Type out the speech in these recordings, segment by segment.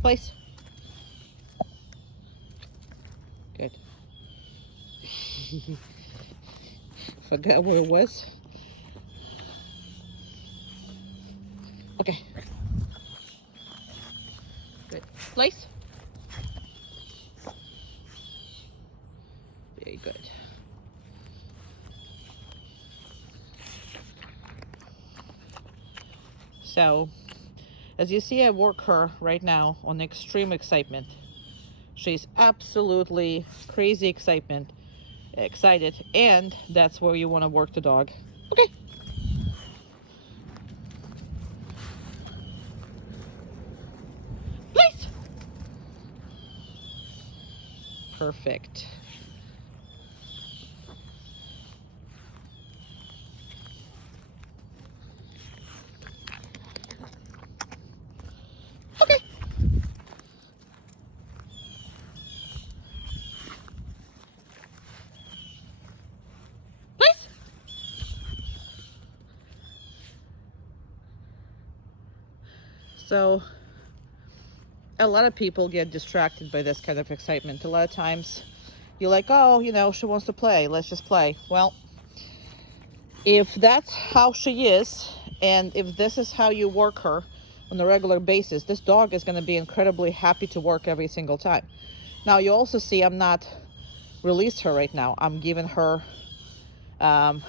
Place. Good. Forgot where it was. Okay. Good. Place. Very good. So, as you see, I work her right now on extreme excitement. She's absolutely crazy excited, and that's where you want to work the dog. Okay. Place. Perfect. Okay. Place. So, a lot of people get distracted by this kind of excitement. A lot of times you're like, oh, you know, she wants to play. Let's just play. Well, if that's how she is, and if this is how you work her on a regular basis, this dog is going to be incredibly happy to work every single time. Now, you also see I'm not released her right now. I'm giving her, time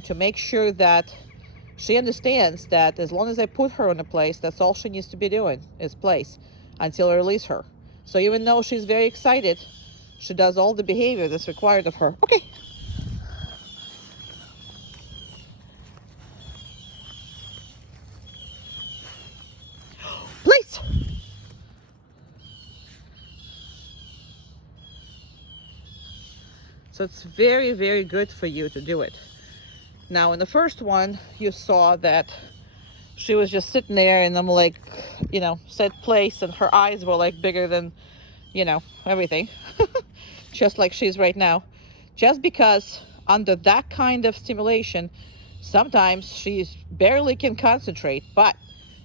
to make sure that she understands that as long as I put her in a place, that's all she needs to be doing is place until I release her. So even though she's very excited, she does all the behavior that's required of her. Okay. Place. So it's very, very good for you to do it. Now, in the first one, you saw that she was just sitting there and I'm like, set place, and her eyes were like bigger than, everything. Just like she's right now. Just because under that kind of stimulation, sometimes she barely can concentrate. But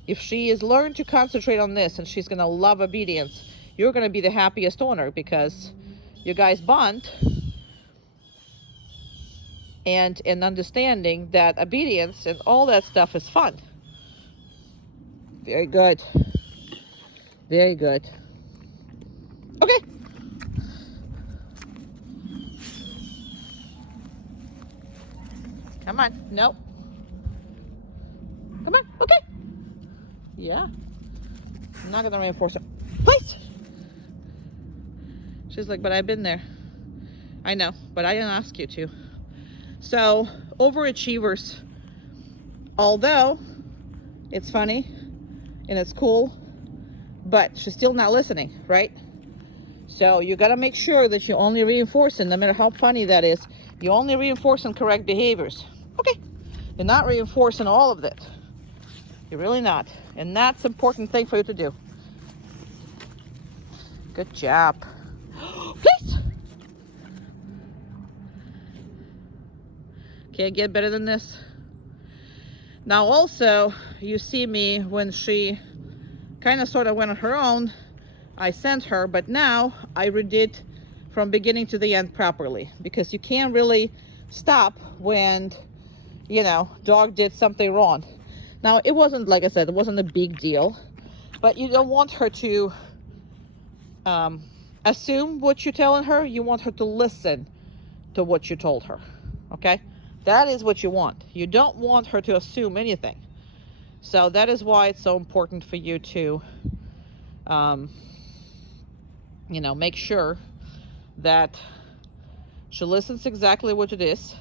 if she is learned to concentrate on this, and she's going to love obedience, you're going to be the happiest owner because you guys bond. And an understanding that obedience and all that stuff is fun. Very good. Very good. Okay. Come on. Nope. Come on. Okay. Yeah. I'm not going to reinforce it. Place. She's like, but I've been there. I know, but I didn't ask you to. So, overachievers, although it's funny and it's cool, but she's still not listening, right? So you got to make sure that you only reinforcing, no matter how funny that is, you only reinforcing correct behaviors. Okay. You're not reinforcing all of it. You're really not. And that's an important thing for you to do. Good job. Please. Can't get better than this. Now also, you see me when she kind of sort of went on her own, I sent her, but now I redid from beginning to the end properly, because you can't really stop when, dog did something wrong. Now, it wasn't, like I said, it wasn't a big deal, but you don't want her to assume what you're telling her. You want her to listen to what you told her, okay? That is what you want. You don't want her to assume anything. So that is why it's so important for you to, make sure that she listens exactly what it is,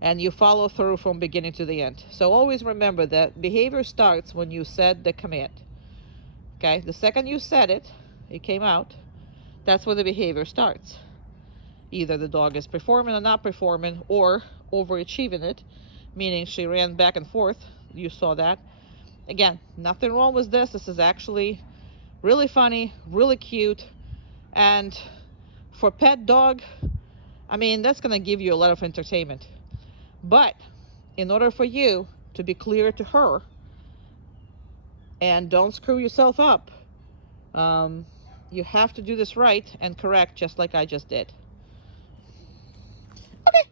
and you follow through from beginning to the end. So always remember that behavior starts when you said the command. Okay? The second you said it, it came out, that's where the behavior starts. Either the dog is performing or not performing, or overachieving it, meaning she ran back and forth. You saw that. Again, nothing wrong with this. This is actually really funny, really cute, and for pet dog, I mean, that's going to give you a lot of entertainment. But in order for you to be clear to her and don't screw yourself up. You have to do this right and correct, just like I just did. Okay.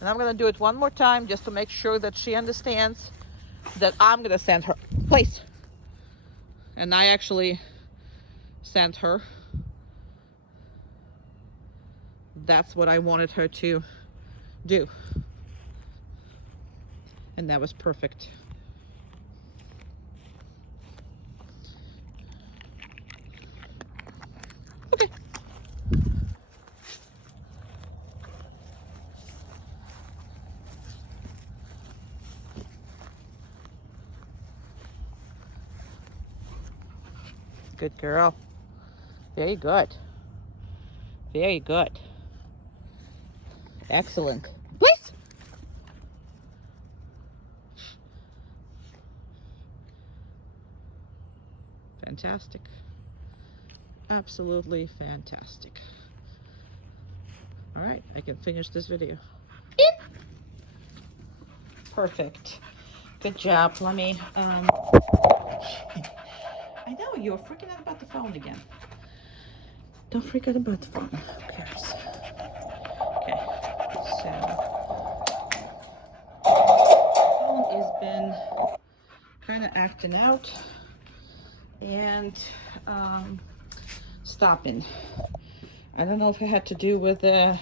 And I'm gonna do it one more time just to make sure that she understands that I'm gonna send her. Place. And I actually sent her. That's what I wanted her to do. And that was perfect. Okay. Good girl. Very good. Very good. Excellent. Please. Fantastic. Absolutely fantastic. All right, I can finish this video. In. Perfect. Good job. Let me, I know you're freaking out about the phone again. Don't freak out about the phone. Who cares? Okay, so phone has been kind of acting out and stopping. I don't know if it had to do with the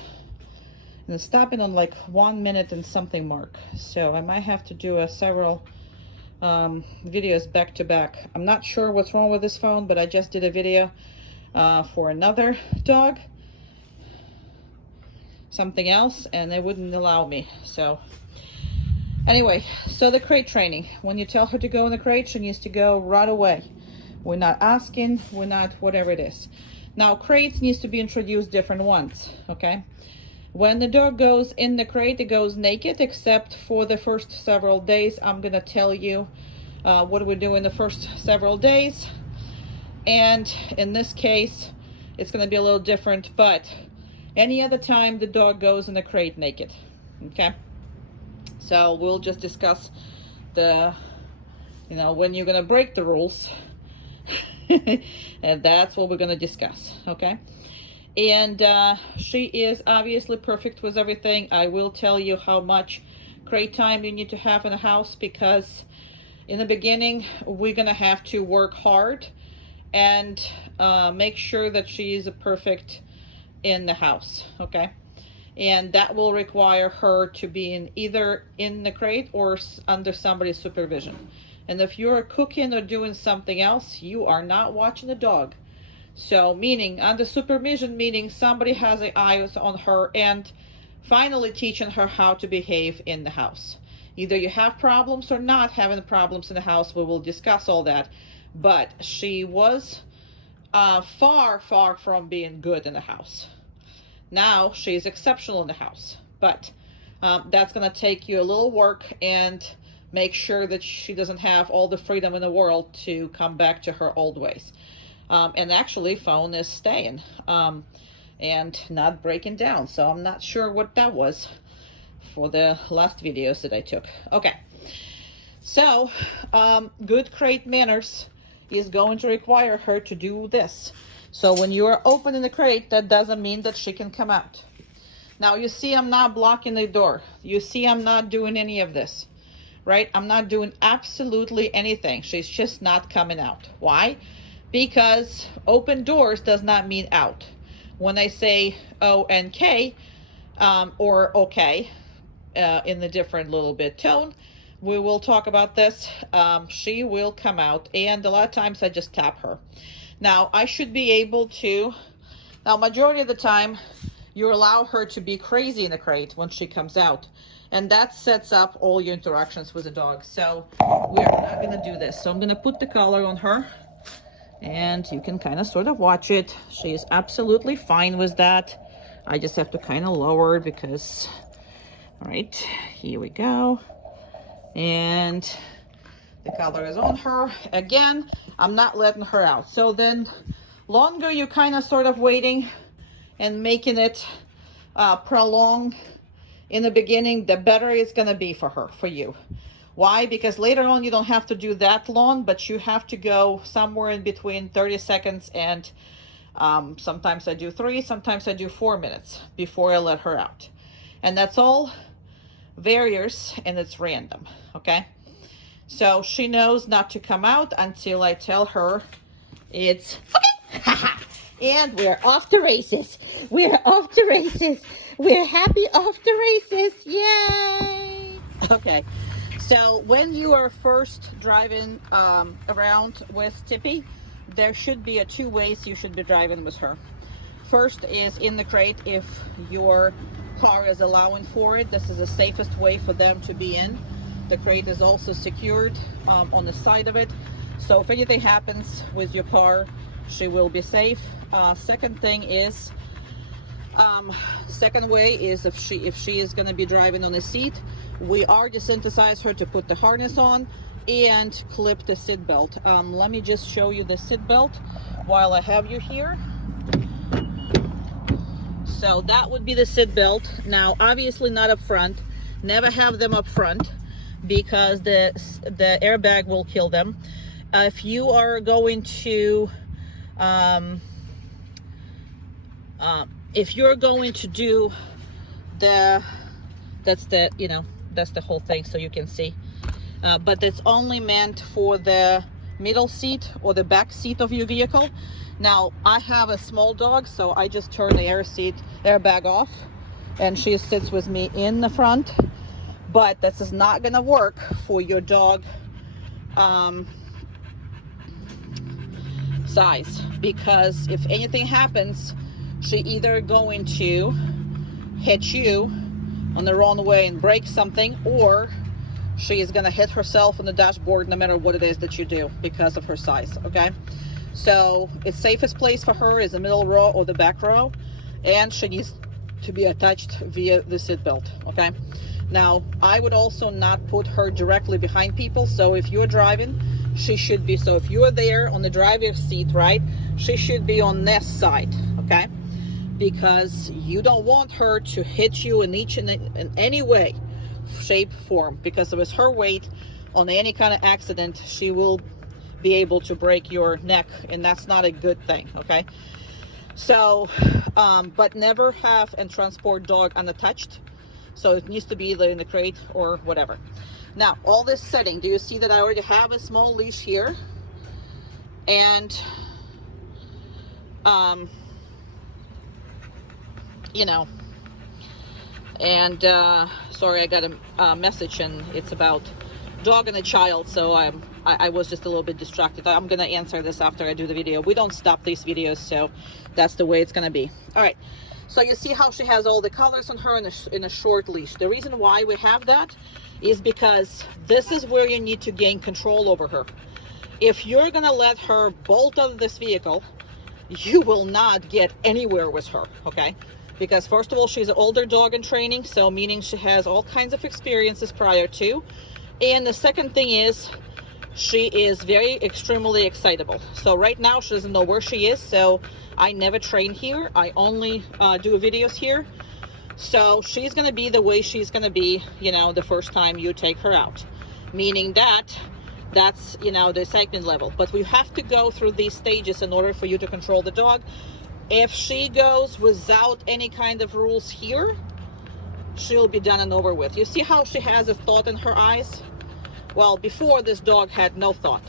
stopping on like 1 minute and something mark. So I might have to do several videos back to back. I'm not sure what's wrong with this phone, but I just did a video for another dog, something else, and they wouldn't allow me. So anyway, so the crate training, when you tell her to go in the crate, she needs to go right away. We're not asking, we're not whatever it is. Now crates needs to be introduced different ones. Okay, when the dog goes in the crate, it goes naked except for the first several days. I'm gonna tell you what we're doing the first several days, and in this case it's going to be a little different, but any other time the dog goes in the crate naked. Okay, so we'll just discuss the, you know, when you're going to break the rules. And that's what we're going to discuss. Okay, and she is obviously perfect with everything. I will tell you how much crate time you need to have in a house, because in the beginning we're going to have to work hard and make sure that she is perfect in the house. Okay, and that will require her to be either in the crate or under somebody's supervision. And if you're cooking or doing something else, you are not watching the dog. So meaning under supervision, meaning somebody has an eye on her and finally teaching her how to behave in the house. Either you have problems or not having problems in the house. We will discuss all that. But she was far from being good in the house. Now she's exceptional in the house, but that's going to take you a little work and make sure that she doesn't have all the freedom in the world to come back to her old ways. And actually phone is staying and not breaking down, so I'm not sure what that was for the last videos that I took. Okay, so good crate manners is going to require her to do this. So when you are opening the crate, that doesn't mean that she can come out. Now you see I'm not blocking the door. You see I'm not doing any of this, right? I'm not doing absolutely anything. She's just not coming out. Why? Because open doors does not mean out. When I say O-N-K or okay in the different little bit tone, we will talk about this. She will come out, and a lot of times I just tap her. Now I should be able to, now majority of the time you allow her to be crazy in the crate when she comes out, and that sets up all your interactions with the dog. So we're not going to do this. So I'm going to put the collar on her, and you can kind of sort of watch it. She is absolutely fine with that. I just have to kind of lower it because, all right, here we go. And the collar is on her. Again, I'm not letting her out. So then longer you kind of sort of waiting and making it prolong in the beginning, the better it's going to be for her, for you. Why? Because later on you don't have to do that long, but you have to go somewhere in between 30 seconds and sometimes I do 3, sometimes I do 4 minutes before I let her out. And that's all varies and it's random, okay? So she knows not to come out until I tell her it's okay. And we're off to races. We're off to races. We're happy off to races. Yay! Okay. So when you are first driving around with Tippy, there should be 2 ways you should be driving with her. First is in the crate if your car is allowing for it. This is the safest way for them to be in. The crate is also secured on the side of it. So if anything happens with your car, she will be safe. Second thing is, second way is if she is going to be driving on the seat, we are desensitize her to put the harness on and clip the seat belt. Let me just show you the seat belt while I have you here. So that would be the seat belt. Now, obviously not up front. Never have them up front because the airbag will kill them. If you are going to, if you're going to do that's the whole thing, so you can see. But it's only meant for the middle seat or the back seat of your vehicle. Now, I have a small dog, so I just turn the airbag off, and she sits with me in the front. But this is not gonna work for your dog size, because if anything happens, she either going to hit you on the wrong way and break something, or she is gonna hit herself on the dashboard no matter what it is that you do because of her size, okay? So the safest place for her is the middle row or the back row, and she needs to be attached via the seat belt, okay? Now, I would also not put her directly behind people. So if you're driving, she should be, so if you're there on the driver's seat, right, she should be on this side, okay? Because you don't want her to hit you in any way, shape, form, because with her weight on any kind of accident, she will be able to break your neck, and that's not a good thing, okay? So, but never have and transport dog unattached. So it needs to be either in the crate or whatever. Now, all this setting, do you see that I already have a small leash here? And, you know, and sorry, I got a message, and it's about dog and a child, so I was just a little bit distracted. I'm gonna answer this after I do the video. We don't stop these videos, so that's the way it's gonna be. All right, so you see how she has all the colors on her in a short leash. The reason why we have that is because this is where you need to gain control over her. If you're gonna let her bolt out of this vehicle, you will not get anywhere with her, okay? Because first of all, she's an older dog in training, so meaning she has all kinds of experiences prior to. And the second thing is, she is very extremely excitable. So right now she doesn't know where she is, so I never train here. I only do videos here. So she's gonna be the way she's gonna be, you know, the first time you take her out. Meaning that's, you know, the excitement level. But we have to go through these stages in order for you to control the dog. If she goes without any kind of rules here, she'll be done and over with. You see how she has a thought in her eyes? Well, before, this dog had no thought,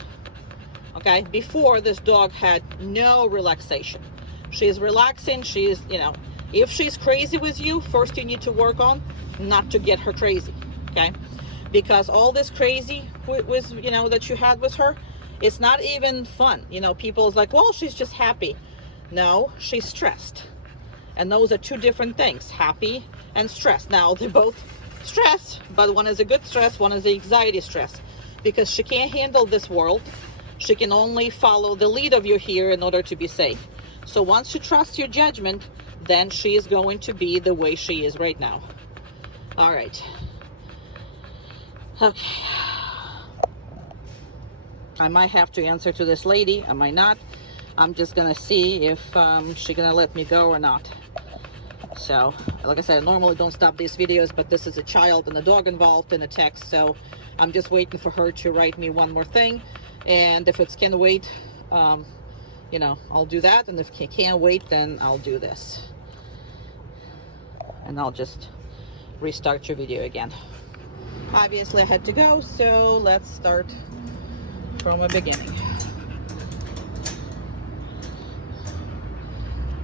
okay? Before, this dog had no relaxation. She's relaxing. She's, you know, if she's crazy with you, first you need to work on not to get her crazy, okay? Because all this crazy with you know, that you had with her, it's not even fun. You know, people's like, well, she's just happy. No, she's stressed. And those are two different things, happy and stress. Now, they're both stress, but one is a good stress, one is the anxiety stress, because she can't handle this world. She can only follow the lead of you here in order to be safe. So once she trusts your judgment, then she is going to be the way she is right now. All right. Okay. I might have to answer to this lady. I might not. I'm just gonna see if she's gonna let me go or not. So, like I said, I normally don't stop these videos, but this is a child and a dog involved in a text, so I'm just waiting for her to write me one more thing. And if it can wait, you know, I'll do that. And if it can't wait, then I'll do this. And I'll just restart your video again. Obviously, I had to go, so let's start from the beginning.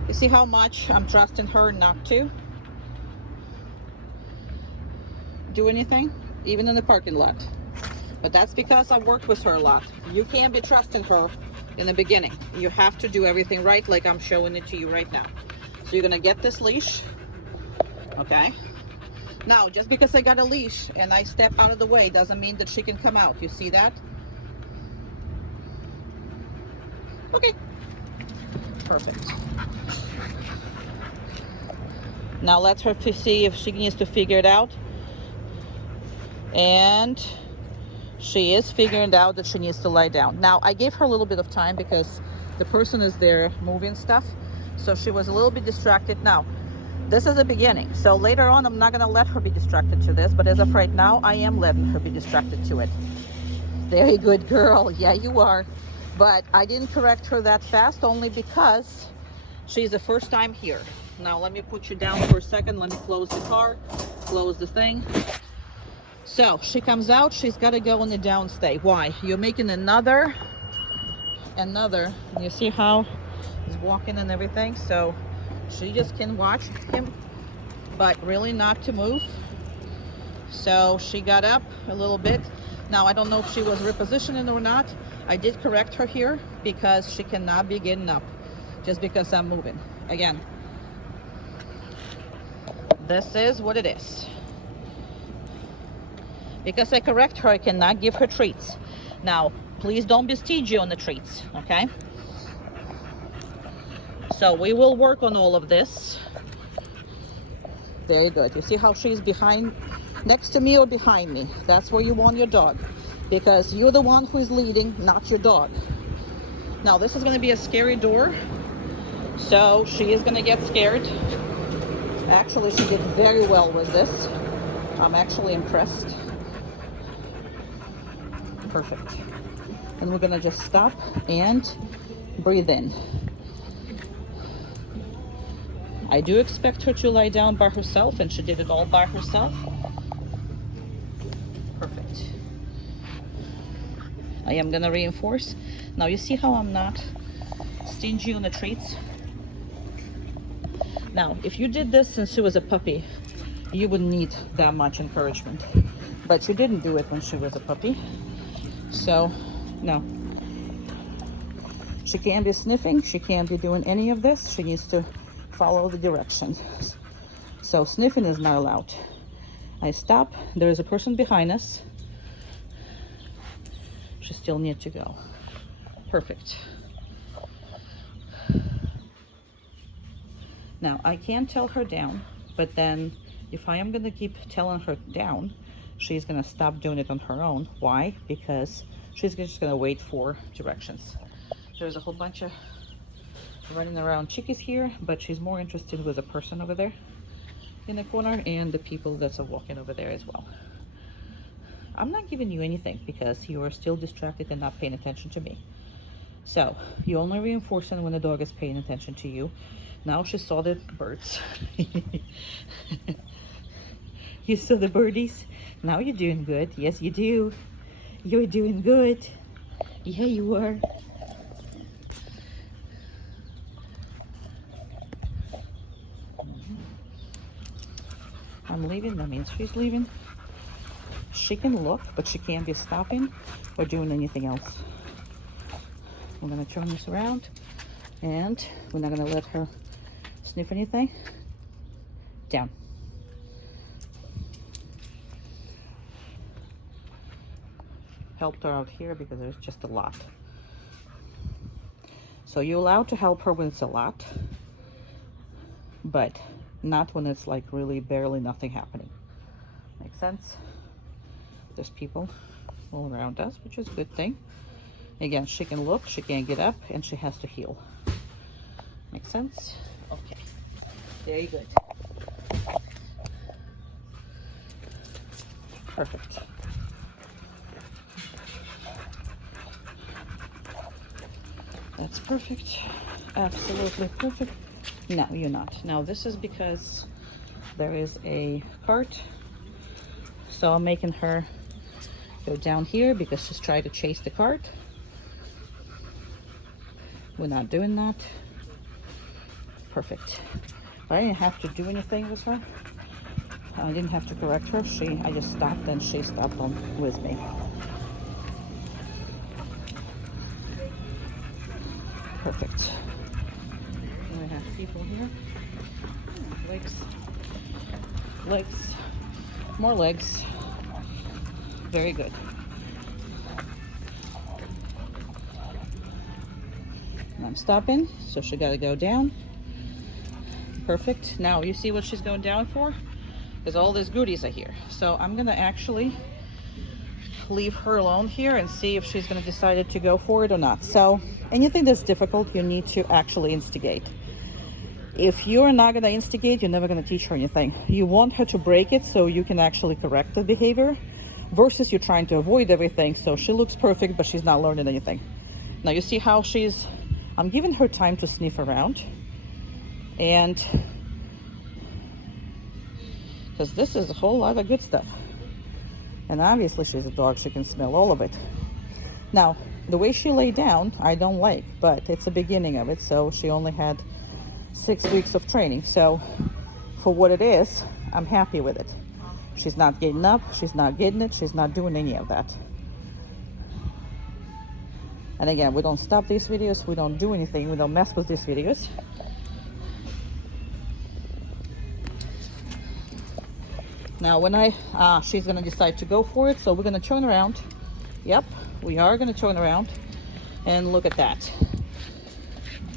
You see how much I'm trusting her not to do anything, even in the parking lot. But that's because I've worked with her a lot. You can't be trusting her in the beginning. You have to do everything right, like I'm showing it to you right now. So you're gonna get this leash, okay? Now, just because I got a leash and I step out of the way doesn't mean that she can come out. You see that? Okay. Perfect. Now let her see if she needs to figure it out. And she is figuring out that she needs to lie down. Now, I gave her a little bit of time because the person is there moving stuff. So she was a little bit distracted. Now, this is the beginning. So later on, I'm not going to let her be distracted to this. But as of right now, I am letting her be distracted to it. Very good girl. Yeah, you are. But I didn't correct her that fast, only because she's the first time here. Now, let me put you down for a second. Let me close the car, close the thing. So she comes out, she's got to go on the downstay. Why? You're making another. You see how he's walking and everything? So she just can watch him, but really not to move. So she got up a little bit. Now, I don't know if she was repositioning or not. I did correct her here because she cannot be getting up just because I'm moving. Again, this is what it is. Because I correct her, I cannot give her treats. Now, please don't be stingy on the treats, okay? So we will work on all of this. Very good. You see how she's behind, next to me or behind me? That's where you want your dog, because you're the one who is leading, not your dog. Now, this is going to be a scary door, so she is going to get scared. Actually, she did very well with this. I'm actually impressed. Perfect. And we're going to just stop and breathe in. I do expect her to lie down by herself, and she did it all by herself. Perfect. I am going to reinforce. Now, you see how I'm not stingy on the treats? Now, if you did this since she was a puppy, you wouldn't need that much encouragement. But you didn't do it when she was a puppy. So, no. She can't be sniffing. She can't be doing any of this. She needs to follow the directions. So, sniffing is not allowed. I stop. There is a person behind us. She still needs to go. Perfect. Now, I can tell her down, but then if I am going to keep telling her down, she's going to stop doing it on her own. Why? Because she's just going to wait for directions. There's a whole bunch of running around chickies here, but she's more interested with the person over there in the corner and the people that's walking over there as well. I'm not giving you anything because you are still distracted and not paying attention to me. So you only reinforcing when the dog is paying attention to you. Now she saw the birds. You saw the birdies? Now you're doing good. Yes, you do. You're doing good. Yeah, you are. I'm leaving. That means she's leaving. She can look, but she can't be stopping or doing anything else. We're going to turn this around, and we're not going to let her sniff anything. Down. Helped her out here because there's just a lot. So you're allowed to help her when it's a lot, but not when it's like really barely nothing happening. Makes sense? There's people all around us, which is a good thing. Again, she can look, she can't get up, and she has to heal. Make sense? Okay. Very good. Perfect. That's perfect. Absolutely perfect. No, you're not. Now this is because there is a cart. So I'm making her go down here because she's trying to chase the cart. We're not doing that. Perfect. I didn't have to do anything with her. I didn't have to correct her. I just stopped and she stopped on with me. Perfect. We have people here. Legs. Legs. More legs. Very good. And I'm stopping, so she got to go down. Perfect. Now you see what she's going down for? Because all these goodies are here. So I'm gonna actually leave her alone here and see if she's gonna decide to go for it or not. So anything that's difficult, you need to actually instigate. If you're not gonna instigate, you're never gonna teach her anything. You want her to break it so you can actually correct the behavior, versus you're trying to avoid everything. So she looks perfect, but she's not learning anything. Now you see how I'm giving her time to sniff around. And because this is a whole lot of good stuff. And obviously she's a dog, she can smell all of it. Now, the way she lay down, I don't like, but it's the beginning of it. So she only had 6 weeks of training. So for what it is, I'm happy with it. She's not getting up, she's not getting it, she's not doing any of that. And again, we don't stop these videos, we don't do anything, we don't mess with these videos. Now when she's gonna decide to go for it, so we're gonna turn around. Yep, we are gonna turn around and look at that.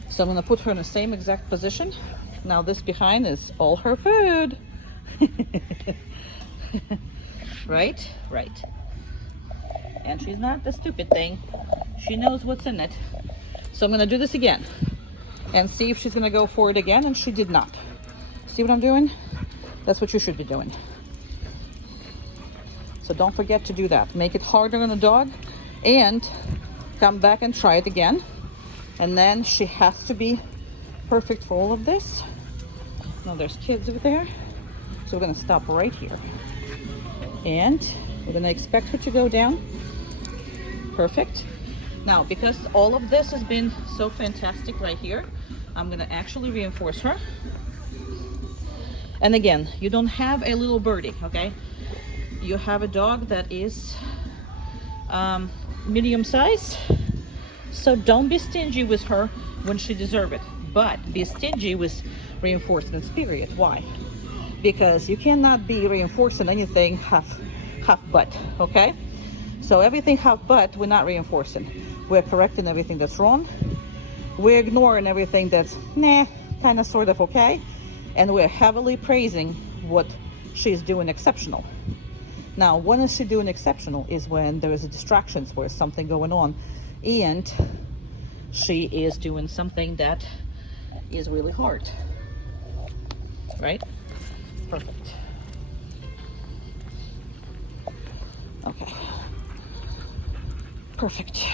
So I'm gonna put her in the same exact position. Now this behind is all her food. Right? Right. And she's not the stupid thing. She knows what's in it. So I'm gonna do this again and see if she's gonna go for it again, and she did not. See what I'm doing? That's what you should be doing. So don't forget to do that. Make it harder on a dog and come back and try it again. And then she has to be perfect for all of this. Now there's kids over there. So we're gonna stop right here. And we're gonna expect her to go down. Perfect. Now, because all of this has been so fantastic right here, I'm gonna actually reinforce her. And again, you don't have a little birdie, okay? You have a dog that is medium size, so don't be stingy with her when she deserves it, but be stingy with reinforcements, period. Why? Because you cannot be reinforcing anything half butt, okay? So everything half butt, we're not reinforcing. We're correcting everything that's wrong. We're ignoring everything that's kind of sort of okay, and we're heavily praising what she's doing exceptional. Now, when is she doing exceptional is when there is a distractions, where something going on and she is doing something that is really hard, right? Perfect. Okay. Perfect.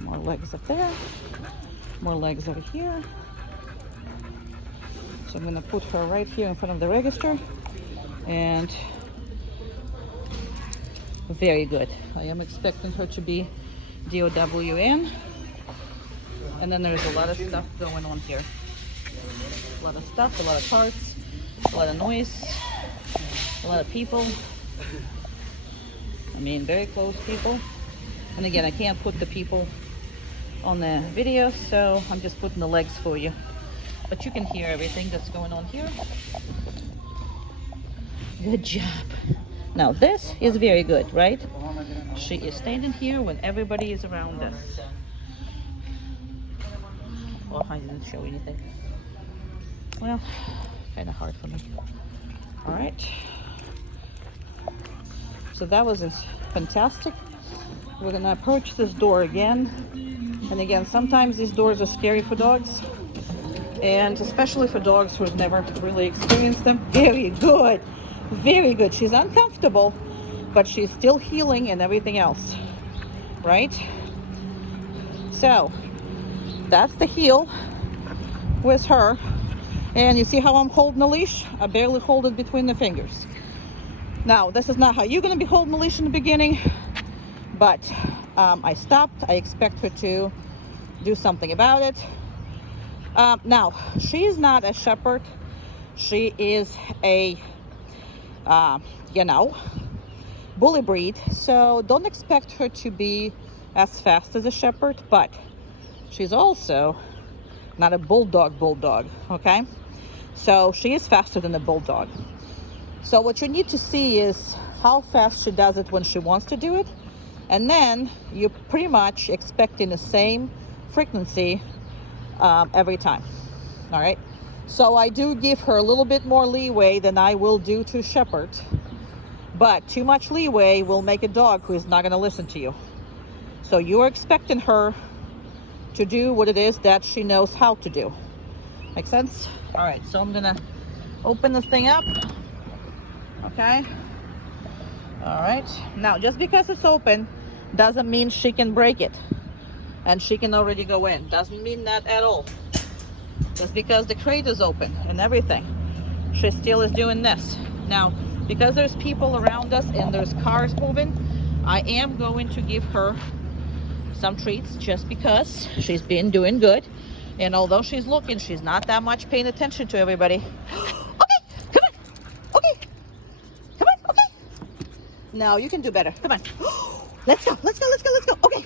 More legs up there. More legs over here. So I'm going to put her right here in front of the register. And very good. I am expecting her to be DOWN. And then there's a lot of stuff going on here. A lot of stuff, a lot of parts, a lot of noise, a lot of people. I mean, very close people. And again, I can't put the people on the video, so I'm just putting the legs for you. But you can hear everything that's going on here. Good job. Now this is very good, right? She is standing here when everybody is around us. Oh, I didn't show anything. Well, kind of hard for me. All right. So that was fantastic. We're gonna approach this door again. And again, sometimes these doors are scary for dogs. And especially for dogs who've never really experienced them. Very good. Very good. She's uncomfortable, but she's still healing and everything else. Right? So, that's the heel with her. And you see how I'm holding the leash? I barely hold it between the fingers. Now, this is not how you're going to be holding the leash in the beginning, but I stopped. I expect her to do something about it. Now, she's not a shepherd. She is a, bully breed. So don't expect her to be as fast as a shepherd, but she's also not a bulldog, okay? So she is faster than a bulldog. So what you need to see is how fast she does it when she wants to do it. And then you're pretty much expecting the same frequency every time. All right. So I do give her a little bit more leeway than I will do to shepherd. But too much leeway will make a dog who is not going to listen to you. So you're expecting her to do what it is that she knows how to do. Make sense? All right, so I'm gonna open this thing up. Okay. All right. Now, just because it's open doesn't mean she can break it and she can already go in. Doesn't mean that at all. Just because the crate is open and everything, she still is doing this. Now, because there's people around us and there's cars moving, I am going to give her some treats just because she's been doing good. And although she's looking, she's not that much paying attention to everybody. Okay, come on. Okay, come on, okay. Now you can do better. Come on. Let's go, let's go, let's go, let's go. Okay,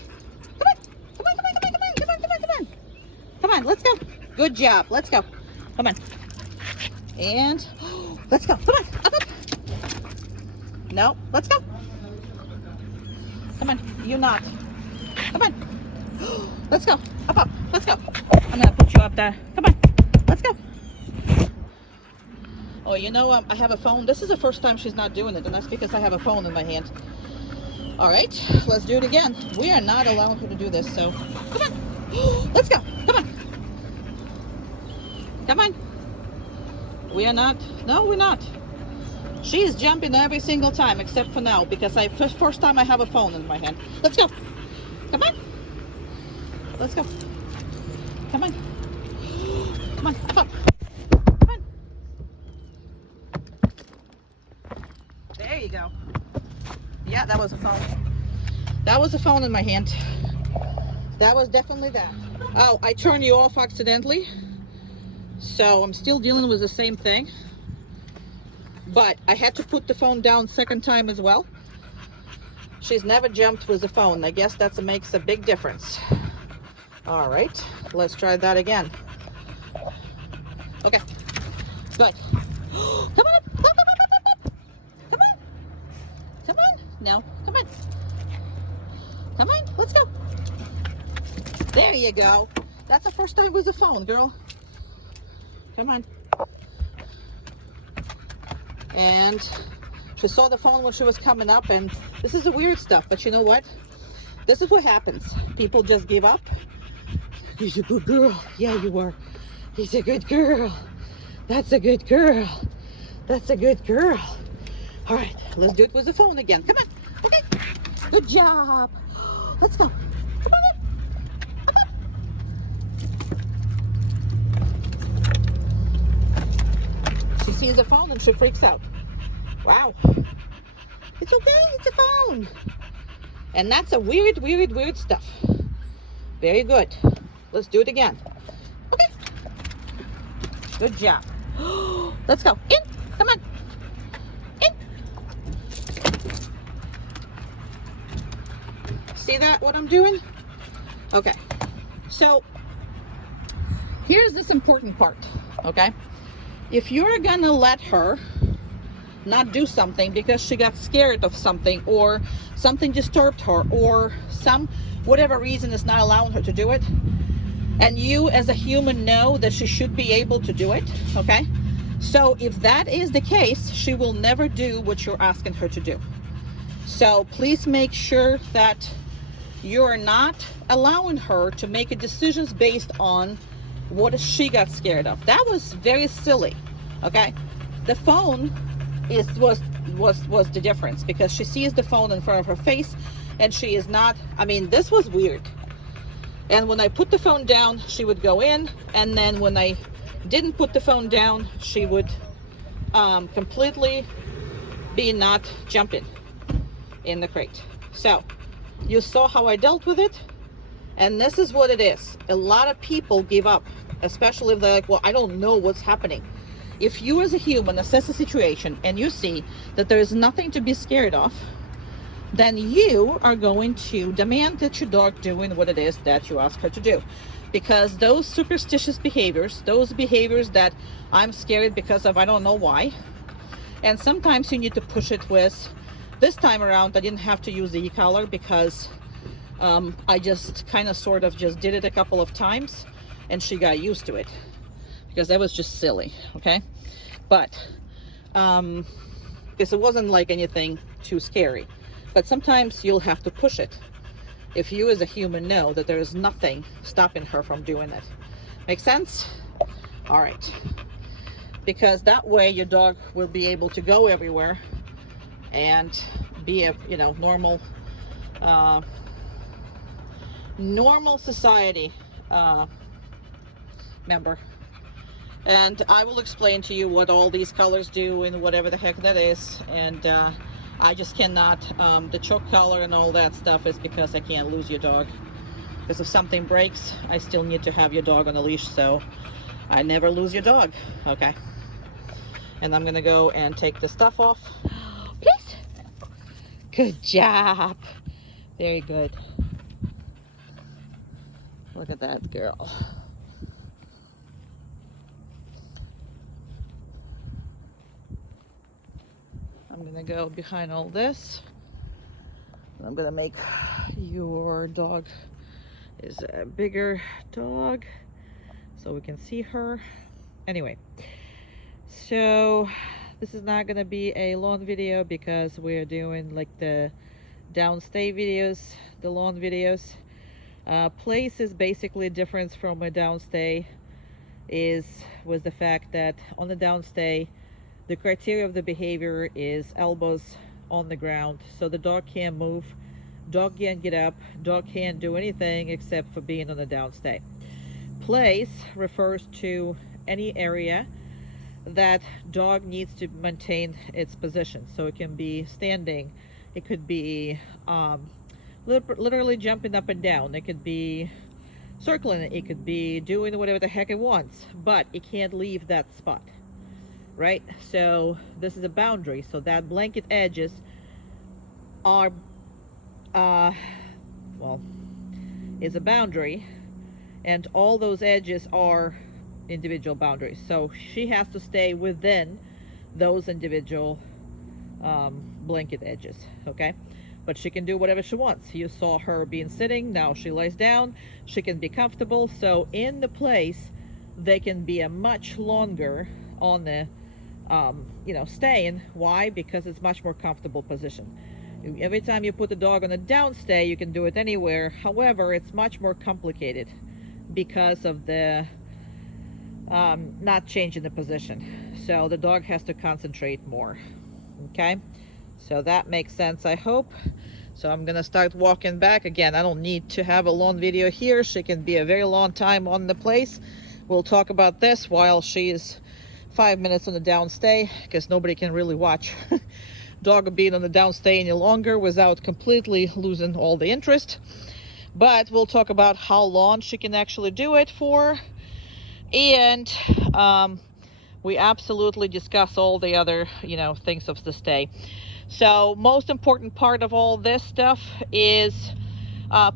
come on, come on, come on, come on, come on, come on, come on, come on. Come on, let's go. Good job, let's go. Come on. And let's go, come on, up, up. No, let's go. Come on, you not. Come on. Let's go. Up, up. Let's go. I'm going to put you up there. Come on. Let's go. Oh, you know, I have a phone. This is the first time she's not doing it, and that's because I have a phone in my hand. All right. Let's do it again. We are not allowing her to do this, so come on. Let's go. Come on. Come on. We are not. No, we're not. She is jumping every single time, except for now, because first time I have a phone in my hand. Let's go. Come on. Let's go. Come on. Come on. Up, up. Come on. There you go. Yeah, that was a phone. That was a phone in my hand. That was definitely that. Oh, I turned you off accidentally. So I'm still dealing with the same thing. But I had to put the phone down second time as well. She's never jumped with the phone. I guess that makes a big difference. All right, let's try that again. Okay, good. Come on, up, up, up, up, up. Come on, come on. No, come on. Come on, let's go. There you go. That's the first time with the phone, girl. Come on. And she saw the phone when she was coming up, and this is the weird stuff, but you know what? This is what happens. People just give up. He's a good girl. Yeah, you are. He's a good girl. That's a good girl. That's a good girl. All right, let's do it with the phone again. Come on. Okay. Good job. Let's go. Come on in. Come on. She sees the phone and she freaks out. Wow. It's okay. It's a phone. And that's a weird stuff. Very good. Let's do it again. Okay. Good job. Let's go. In. Come on. In. See that, what I'm doing? Okay. So, here's this important part, okay? If you're gonna let her not do something because she got scared of something, or something disturbed her, or whatever reason is not allowing her to do it, and you as a human know that she should be able to do it, okay? So if that is the case, she will never do what you're asking her to do. So please make sure that you're not allowing her to make decisions based on what she got scared of. That was very silly. Okay, the phone was the difference, because she sees the phone in front of her face and she is not. I mean, this was weird. And when I put the phone down, she would go in, and then when I didn't put the phone down, she would completely be not jumping in the crate. So you saw how I dealt with it, and this is what it is. A lot of people give up, especially if they're like, well, I don't know what's happening. If you as a human assess the situation and you see that there is nothing to be scared of, then you are going to demand that your dog doing what it is that you ask her to do. Because those superstitious behaviors, those behaviors that I'm scared because of I don't know why, and sometimes you need to push it with, this time around I didn't have to use the e-collar because I just kind of sort of just did it a couple of times and she got used to it, because that was just silly. Okay, but because it wasn't like anything too scary. But sometimes you'll have to push it if you as a human know that there is nothing stopping her from doing it. Make sense? All right. Because that way your dog will be able to go everywhere and be a, you know, normal society member. And I will explain to you what all these colors do and whatever the heck that is. And I just cannot, the choke collar and all that stuff is because I can't lose your dog. Because if something breaks, I still need to have your dog on a leash, so I never lose your dog. Okay. And I'm gonna go and take the stuff off. Please. Good job. Very good. Look at that girl. I'm gonna go behind all this. I'm gonna make your dog is a bigger dog so we can see her. Anyway, so this is not gonna be a long video because we're doing like the downstay videos, the long videos. Place is basically a difference from a downstay was the fact that on the downstay the criteria of the behavior is elbows on the ground, so the dog can't move, dog can't get up, dog can't do anything except for being on the downstay. Place refers to any area that dog needs to maintain its position, so it can be standing, it could be literally jumping up and down, it could be circling, it could be doing whatever the heck it wants, but it can't leave that spot. Right? So this is a boundary. So that blanket edges are is a boundary, and all those edges are individual boundaries. So she has to stay within those individual blanket edges. Okay, but she can do whatever she wants. You saw her being sitting, now she lays down, she can be comfortable. So in the place they can be a much longer on the you know, staying. Why? Because it's much more comfortable position. Every time you put the dog on a downstay, you can do it anywhere. However, it's much more complicated because of the not changing the position. So the dog has to concentrate more. Okay, so that makes sense, I hope. So I'm gonna start walking back again. I don't need to have a long video here. She can be a very long time on the place. We'll talk about this while she is 5 minutes on the downstay, because nobody can really watch dog being on the downstay any longer without completely losing all the interest. But we'll talk about how long she can actually do it for, and we absolutely discuss all the other, you know, things of the stay. So most important part of all this stuff is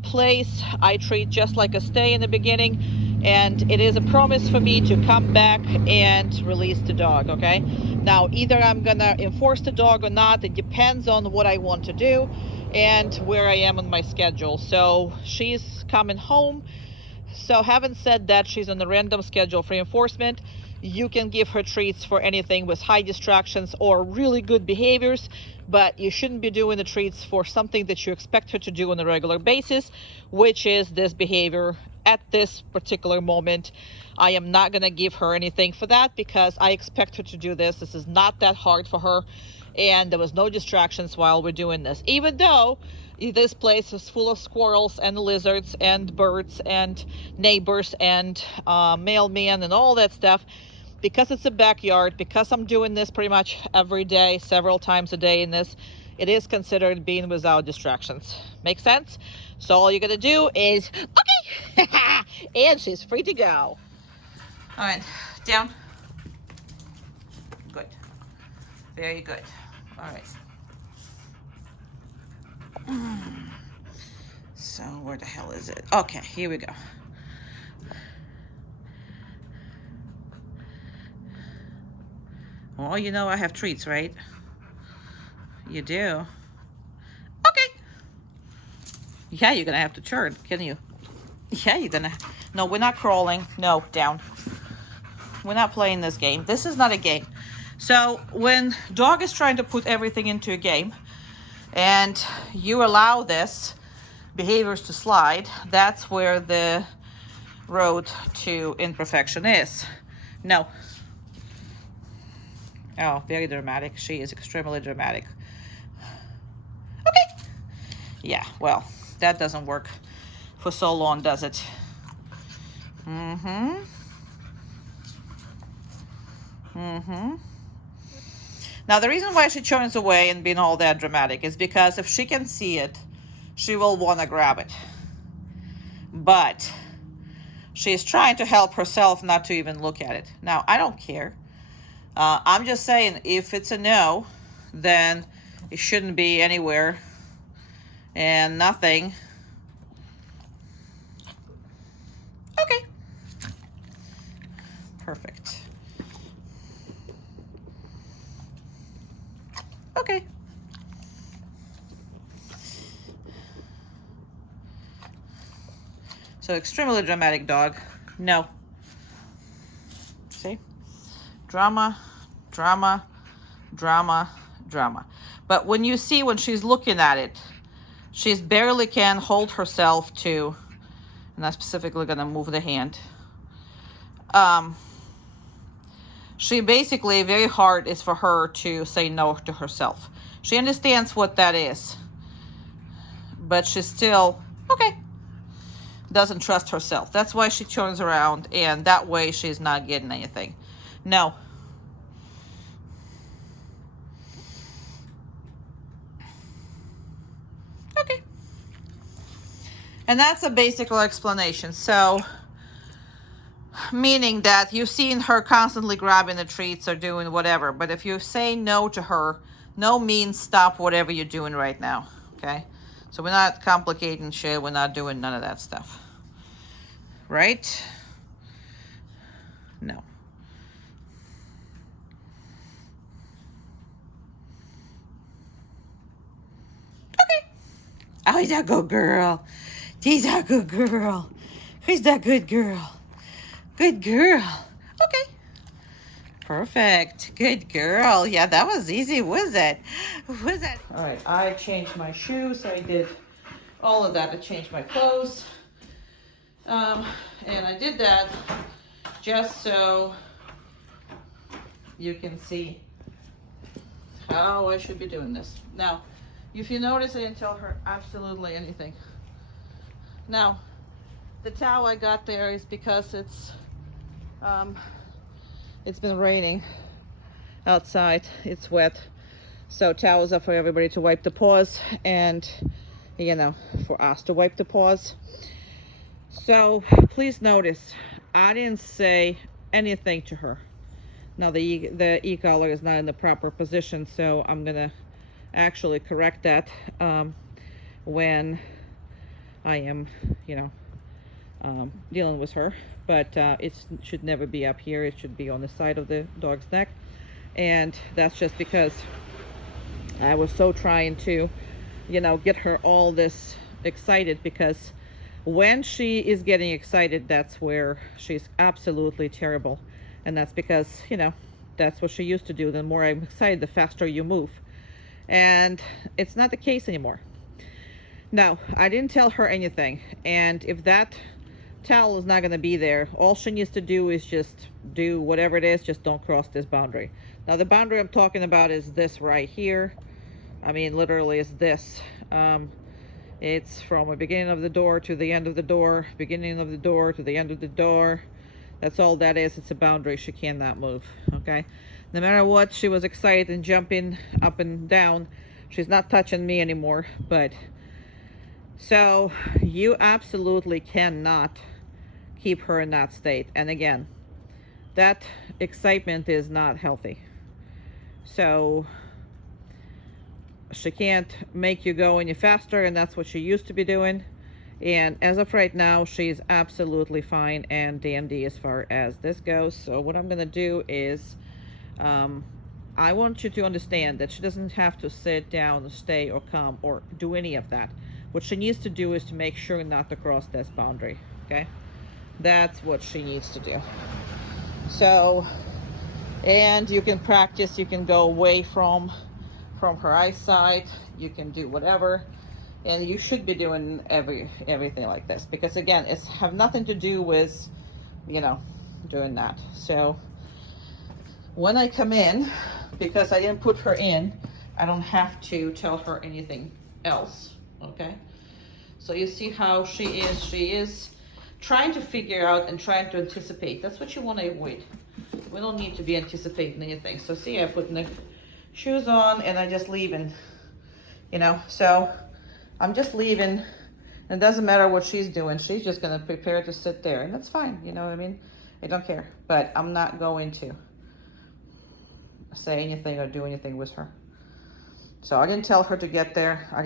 place. I treat just like a stay in the beginning, and it is a promise for me to come back and release the dog. Okay, now either I'm gonna enforce the dog or not. It depends on what I want to do and where I am on my schedule. So she's coming home, so having said that, she's on the random schedule for enforcement. You can give her treats for anything with high distractions or really good behaviors, but you shouldn't be doing the treats for something that you expect her to do on a regular basis, which is this behavior at this particular moment, I am not going to give her anything for that because I expect her to do this. This is not that hard for her, and there was no distractions while we're doing this. Even though this place is full of squirrels and lizards and birds and neighbors and mailmen and all that stuff, because it's a backyard, because I'm doing this pretty much every day, several times a day in this, it is considered being without distractions. Make sense? So all you're gonna do is, okay, and she's free to go. All right, down. Good. Very good. All right. So where the hell is it? Okay, here we go. Well, you know I have treats, right? You do? Okay. Yeah, you're gonna have to turn, can you? Yeah, you're gonna... No, we're not crawling. No, down. We're not playing this game. This is not a game. So when dog is trying to put everything into a game and you allow this behaviors to slide, that's where the road to imperfection is. No. Oh, very dramatic. She is extremely dramatic. Okay. Yeah, well, that doesn't work for so long, does it? Mm-hmm. Mm-hmm. Now, the reason why she turns away and being all that dramatic is because if she can see it, she will want to grab it. But she's trying to help herself not to even look at it. Now, I don't care. I'm just saying, if it's a no, then it shouldn't be anywhere and nothing. Okay. Perfect. Okay. So extremely dramatic dog. No. See? Drama, drama, drama, drama. But when you see when she's looking at it, she's barely can hold herself to, and I'm specifically gonna move the hand. She basically, very hard is for her to say no to herself. She understands what that is, but she's still, okay, doesn't trust herself. That's why she turns around, and that way she's not getting anything. No. Okay. And that's a basic explanation. So, meaning that you've seen her constantly grabbing the treats or doing whatever, but if you say no to her, no means stop whatever you're doing right now, okay? So we're not complicating shit, we're not doing none of that stuff. Right? No. Okay. Oh, he's a good girl. He's a good girl. He's a good girl. Good girl. Okay. Perfect. Good girl. Yeah, that was easy, was it? Was it? All right, I changed my shoes. I did all of that to change my clothes. And I did that just so you can see how I should be doing this. Now, if you notice, I didn't tell her absolutely anything. Now, the towel I got there is because it's been raining outside. It's wet. So towels are for everybody to wipe the paws and, you know, for us to wipe the paws. So please notice, I didn't say anything to her. Now the e-collar is not in the proper position, so I'm gonna actually correct that when I am, you know, dealing with her. But it should never be up here. It should be on the side of the dog's neck. And that's just because I was so trying to, you know, get her all this excited, because when she is getting excited, that's where she's absolutely terrible. And that's because, you know, that's what she used to do. The more I'm excited, the faster you move. And it's not the case anymore. Now, I didn't tell her anything. And if that towel is not going to be there. All she needs to do is just do whatever it is, just don't cross this boundary. Now the boundary I'm talking about is this right here. I mean, literally is this. It's from the beginning of the door to the end of the door, beginning of the door to the end of the door. That's all that is. It's a boundary. She cannot move, okay? No matter what, she was excited and jumping up and down. She's not touching me anymore, but so you absolutely cannot keep her in that state. And again, that excitement is not healthy. So she can't make you go any faster, and that's what she used to be doing. And as of right now, she's absolutely fine and dandy as far as this goes. So what I'm gonna do is I want you to understand that she doesn't have to sit down, stay, or come, or do any of that. What she needs to do is to make sure not to cross this boundary, okay? That's what she needs to do. So, and you can practice, you can go away from her eyesight, you can do whatever, and you should be doing everything like this, because again, it's have nothing to do with, you know, doing that. So when I come in, because I didn't put her in, I don't have to tell her anything else, okay? So you see how she is trying to figure out and trying to anticipate. That's what you want to avoid. We don't need to be anticipating anything. So see, I put the shoes on and I just leaving, you know, so I'm just leaving. It doesn't matter what she's doing. She's just going to prepare to sit there, and that's fine. You know what I mean? I don't care, but I'm not going to say anything or do anything with her. So I didn't tell her to get there. I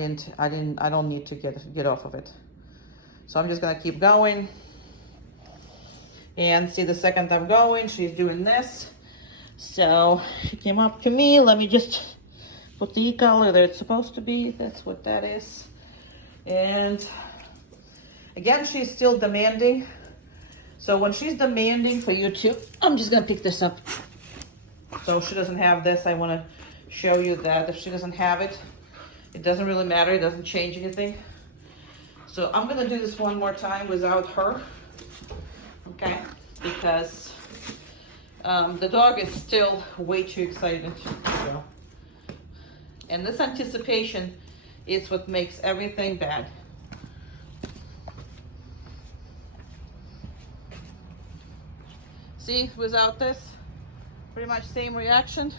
don't need to get off of it. So I'm just going to keep going. And see, the second I'm going, she's doing this. So she came up to me. Let me just put the color that it's supposed to be. That's what that is. And again, she's still demanding. So when she's demanding for you to, I'm just gonna pick this up. So she doesn't have this. I want to show you that if she doesn't have it, it doesn't really matter. It doesn't change anything. So I'm gonna do this one more time without her. Okay, because the dog is still way too excited. So, and this anticipation is what makes everything bad. See, without this, pretty much same reaction.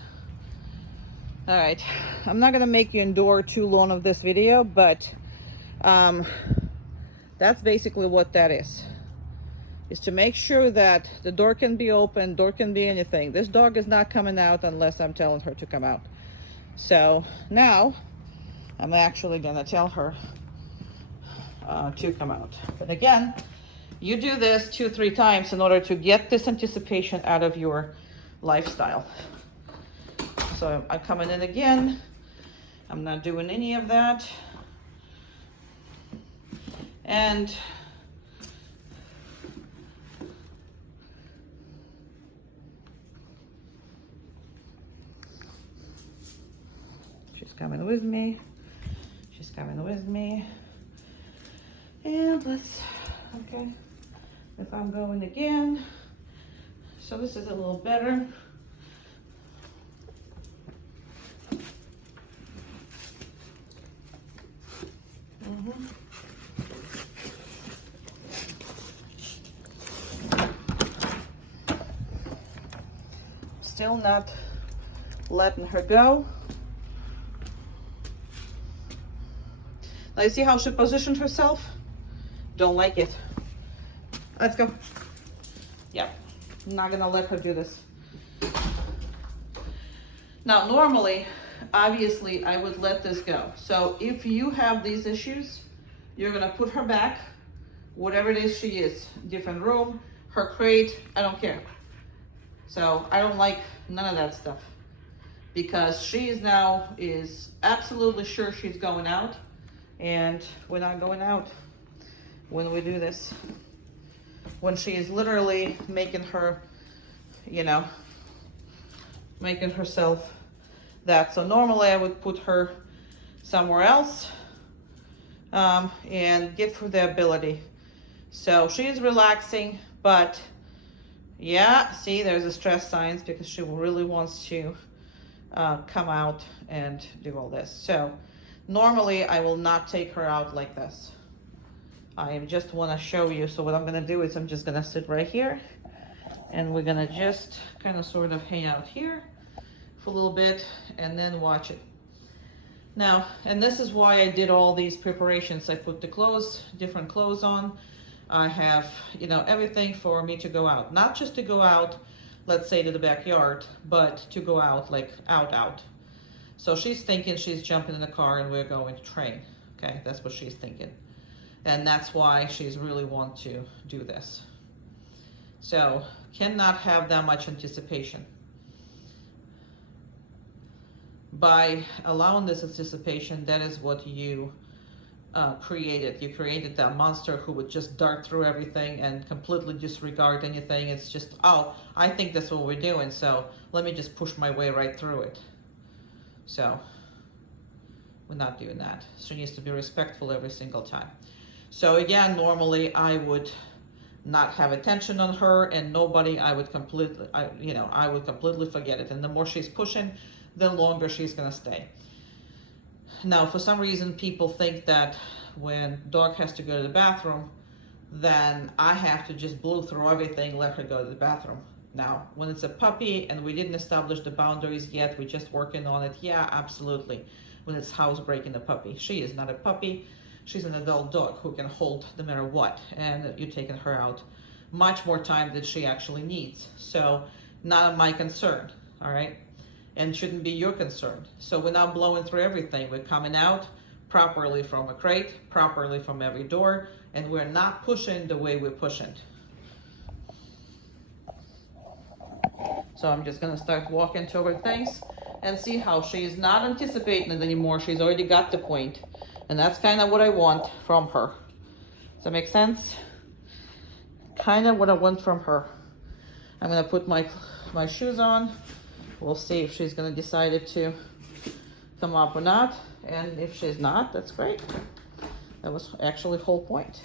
All right, I'm not gonna make you endure too long of this video, but that's basically what that is to make sure that the door can be open, door can be anything. This dog is not coming out unless I'm telling her to come out. So now I'm actually gonna tell her to come out. But again, you do this 2-3 times in order to get this anticipation out of your lifestyle. So I'm coming in again. I'm not doing any of that. And she's coming with me. She's coming with me. And let's, okay, if I'm going again. So this is a little better. Still not letting her go. Now you see how she positioned herself? Don't like it. Let's go. Yeah, I'm not gonna let her do this. Now normally, obviously, I would let this go. So if you have these issues, you're gonna put her back, whatever it is she is, different room, her crate, I don't care. So I don't like none of that stuff, because she is now absolutely sure she's going out, and we're not going out when we do this. When she is literally making her, you know, making herself that. So normally I would put her somewhere else and give her the ability So she is relaxing, but yeah, see, there's the stress signs because she really wants to come out and do all this. So normally I will not take her out like this. I just want to show you. So what I'm going to do is I'm just going to sit right here, and we're going to just kind of sort of hang out here for a little bit and then watch it. Now, and this is why I did all these preparations. I put the clothes, different clothes on. I have, you know, everything for me to go out. Not just to go out, let's say to the backyard, but to go out, like out. So she's thinking she's jumping in the car and we're going to train. Okay, that's what she's thinking. And that's why she's really want to do this. So cannot have that much anticipation. By allowing this anticipation, that is what you created. You created that monster who would just dart through everything and completely disregard anything. It's just, oh, I think that's what we're doing, so let me just push my way right through it. So we're not doing that. She needs to be respectful every single time. So again, normally I would not have attention on her, and nobody, I would completely forget it. And the more she's pushing, the longer she's gonna stay. Now, for some reason, people think that when dog has to go to the bathroom, then I have to just blow through everything, let her go to the bathroom. Now, when it's a puppy and we didn't establish the boundaries yet, we're just working on it, yeah, absolutely. When it's housebreaking a puppy. She is not a puppy. She's an adult dog who can hold no matter what, and you're taking her out much more time than she actually needs. So, not my concern, all right? And shouldn't be your concern. So we're not blowing through everything. We're coming out properly from a crate, properly from every door, and we're not pushing the way we're pushing. So I'm just gonna start walking toward things and see how she's not anticipating it anymore. She's already got the point. And that's kind of what I want from her. Does that make sense? Kind of what I want from her. I'm gonna put my shoes on. We'll see if she's gonna decide to come up or not. And if she's not, that's great. That was actually the whole point.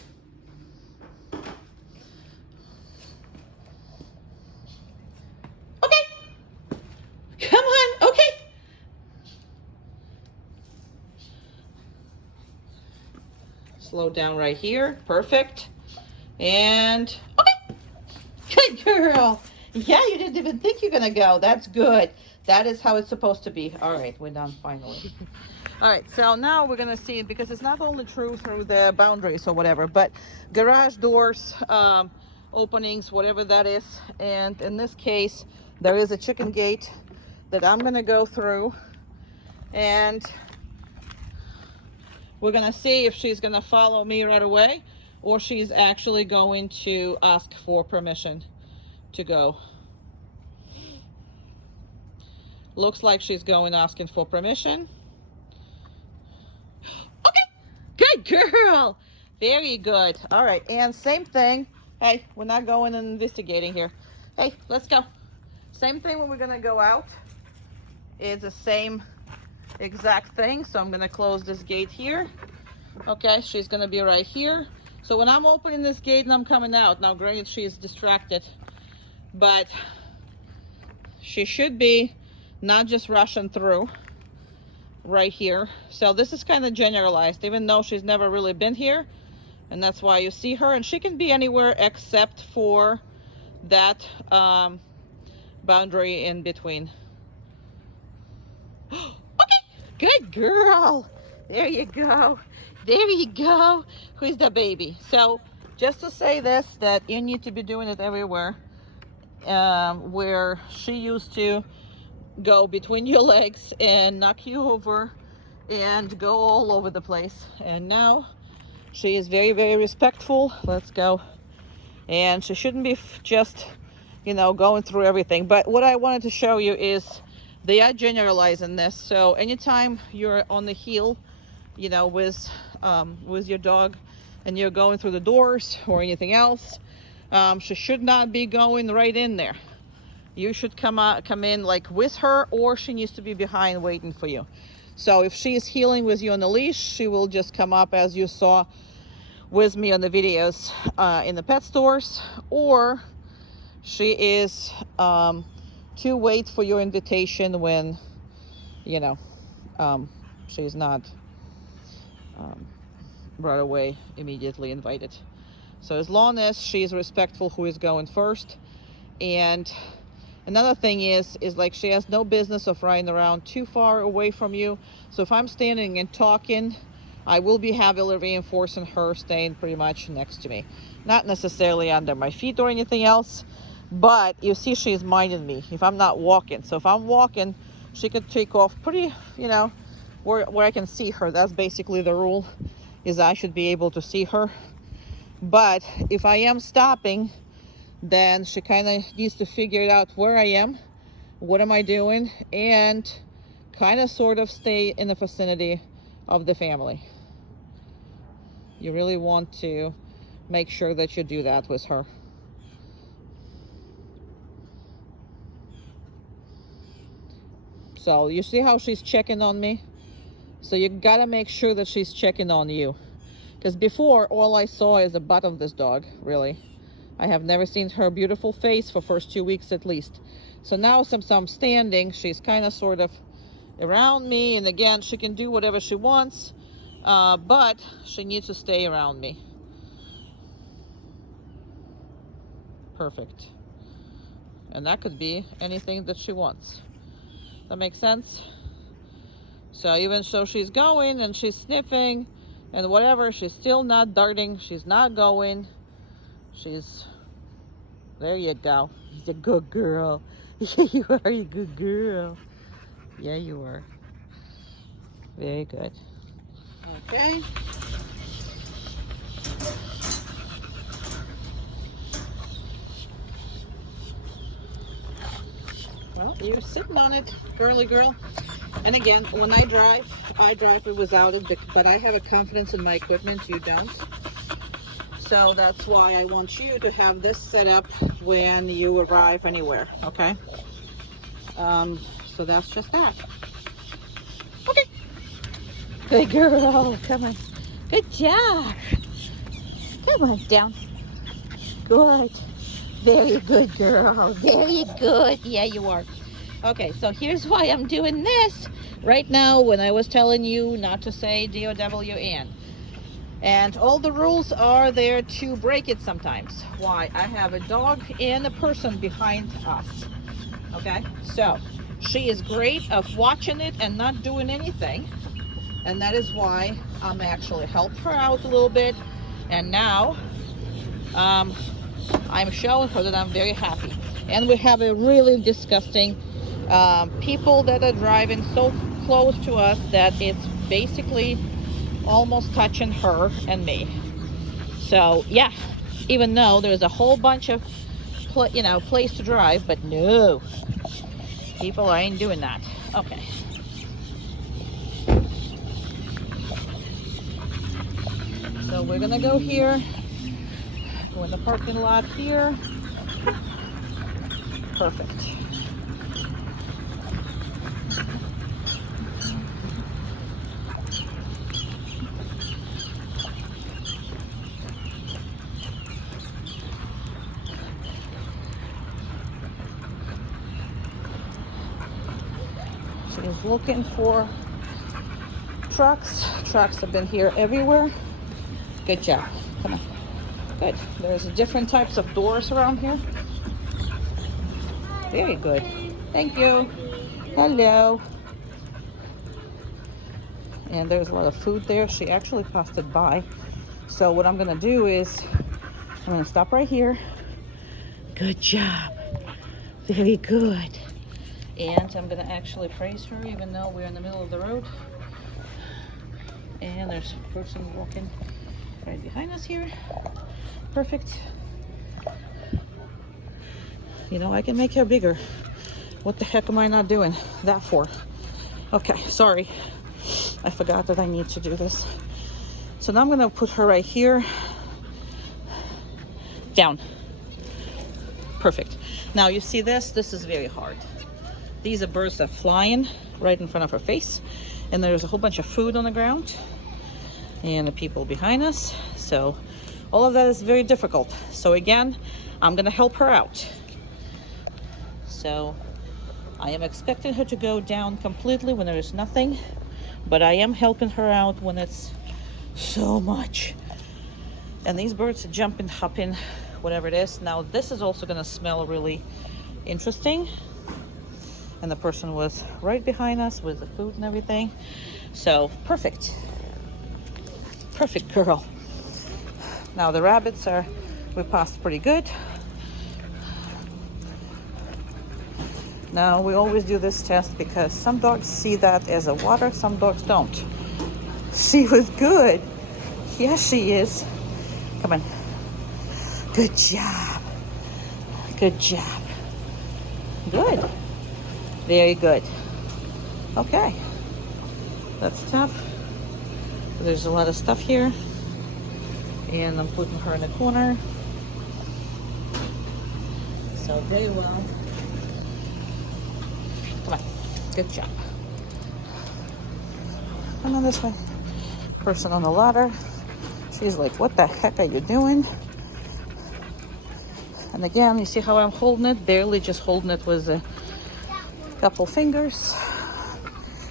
Okay. Come on, okay. Slow down right here, perfect. And, okay. Good girl. Yeah, you didn't even think you're gonna go. That's good. That is how it's supposed to be. All right, we're done finally. All right, so now we're gonna see, because it's not only true through the boundaries or whatever, but garage doors, openings, whatever that is. And in this case, there is a chicken gate that I'm gonna go through, and we're gonna see if she's gonna follow me right away, or she's actually going to ask for permission to go. Looks like she's going asking for permission. Okay, good girl. Very good. All right, and same thing. Hey, we're not going and investigating here. Hey, let's go. Same thing when we're gonna go out. It's the same exact thing. So I'm gonna close this gate here. Okay, she's gonna be right here. So when I'm opening this gate and I'm coming out, now granted she's distracted, but she should be not just rushing through right here. So this is kind of generalized, even though she's never really been here, and that's why you see her. And she can be anywhere except for that boundary in between. Okay, good girl. There you go. There you go. Who's the baby? So just to say this, that you need to be doing it everywhere. Where she used to go between your legs and knock you over and go all over the place, and now she is very, very respectful. Let's go. And she shouldn't be just, you know, going through everything. But what I wanted to show you is they are generalizing this. So anytime you're on the heel, you know, with your dog, and you're going through the doors or anything else, she should not be going right in there. You should come in like with her, or she needs to be behind waiting for you. So if she is heeling with you on the leash, she will just come up, as you saw with me on the videos in the pet stores, or she is to wait for your invitation when, you know, she's not right away immediately invited. So as long as she's respectful who is going first. And another thing is like she has no business of riding around too far away from you. So if I'm standing and talking, I will be heavily reinforcing her staying pretty much next to me. Not necessarily under my feet or anything else, but you see she's minding me if I'm not walking. So if I'm walking, she could take off pretty, you know, where I can see her. That's basically the rule, is I should be able to see her. But if I am stopping, then she kind of needs to figure out where I am, what am I doing, and kind of sort of stay in the vicinity of the family. You really want to make sure that you do that with her. So you see how she's checking on me? So you gotta make sure that she's checking on you. Because before, all I saw is the butt of this dog, really. I have never seen her beautiful face for first 2 weeks at least. So now since I'm standing, she's kind of sort of around me. And again, she can do whatever she wants, but she needs to stay around me. Perfect. And that could be anything that she wants. That makes sense? So even so she's going and she's sniffing and whatever, she's still not darting. She's not going. She's, there you go. She's a good girl. Yeah, you are a good girl. Yeah, you are. Very good. Okay. Well, you're sitting on it, girly girl. And again, when I drive it without it, but I have a confidence in my equipment, you don't. So that's why I want you to have this set up when you arrive anywhere, okay? So that's just that. Okay. Good girl, come on. Good job. Come on, down. Good. Very good girl, very good. Yeah, you are. Okay, so here's why I'm doing this right now when I was telling you not to say DOWN. And all the rules are there to break it sometimes. Why? I have a dog and a person behind us. Okay, so she is great of watching it and not doing anything. And that is why I'm actually helped her out a little bit. And now I'm showing her that I'm very happy. And we have a really disgusting people that are driving so close to us that it's basically almost touching her and me. So yeah, even though there's a whole bunch of place to drive, but no, people ain't doing that. Okay. So we're gonna go here. Go in the parking lot here. Perfect. She's looking for trucks. Trucks have been here everywhere. Good job. Come on. Good. There's different types of doors around here. Very good. Thank you. Hello. And there's a lot of food there. She actually passed it by. So what I'm gonna do is I'm gonna stop right here. Good job. Very good. And I'm gonna actually praise her even though we're in the middle of the road. And there's a person walking right behind us here. Perfect. You know, I can make her bigger. What the heck am I not doing that for? Okay, sorry. I forgot that I need to do this. So now I'm gonna put her right here. Down. Perfect. Now you see this? This is very hard. These are birds that are flying right in front of her face. And there's a whole bunch of food on the ground. and the people behind us. So all of that is very difficult. So again, I'm gonna help her out. So I am expecting her to go down completely when there is nothing, but I am helping her out when it's so much. And these birds are jumping, hopping, whatever it is. Now this is also gonna smell really interesting. And the person was right behind us with the food and everything. So perfect. Perfect girl. Now the rabbits are, we passed pretty good. Now we always do this test because some dogs see that as a water, some dogs don't. She was good. Yes, she is. Come on. Good job. Good job. Good. Very good. Okay. That's tough. There's a lot of stuff here. And I'm putting her in a corner. So very well. Come on. Good job. Come on this way. Person on the ladder. She's like, what the heck are you doing? And again, you see how I'm holding it? Barely just holding it with a couple fingers.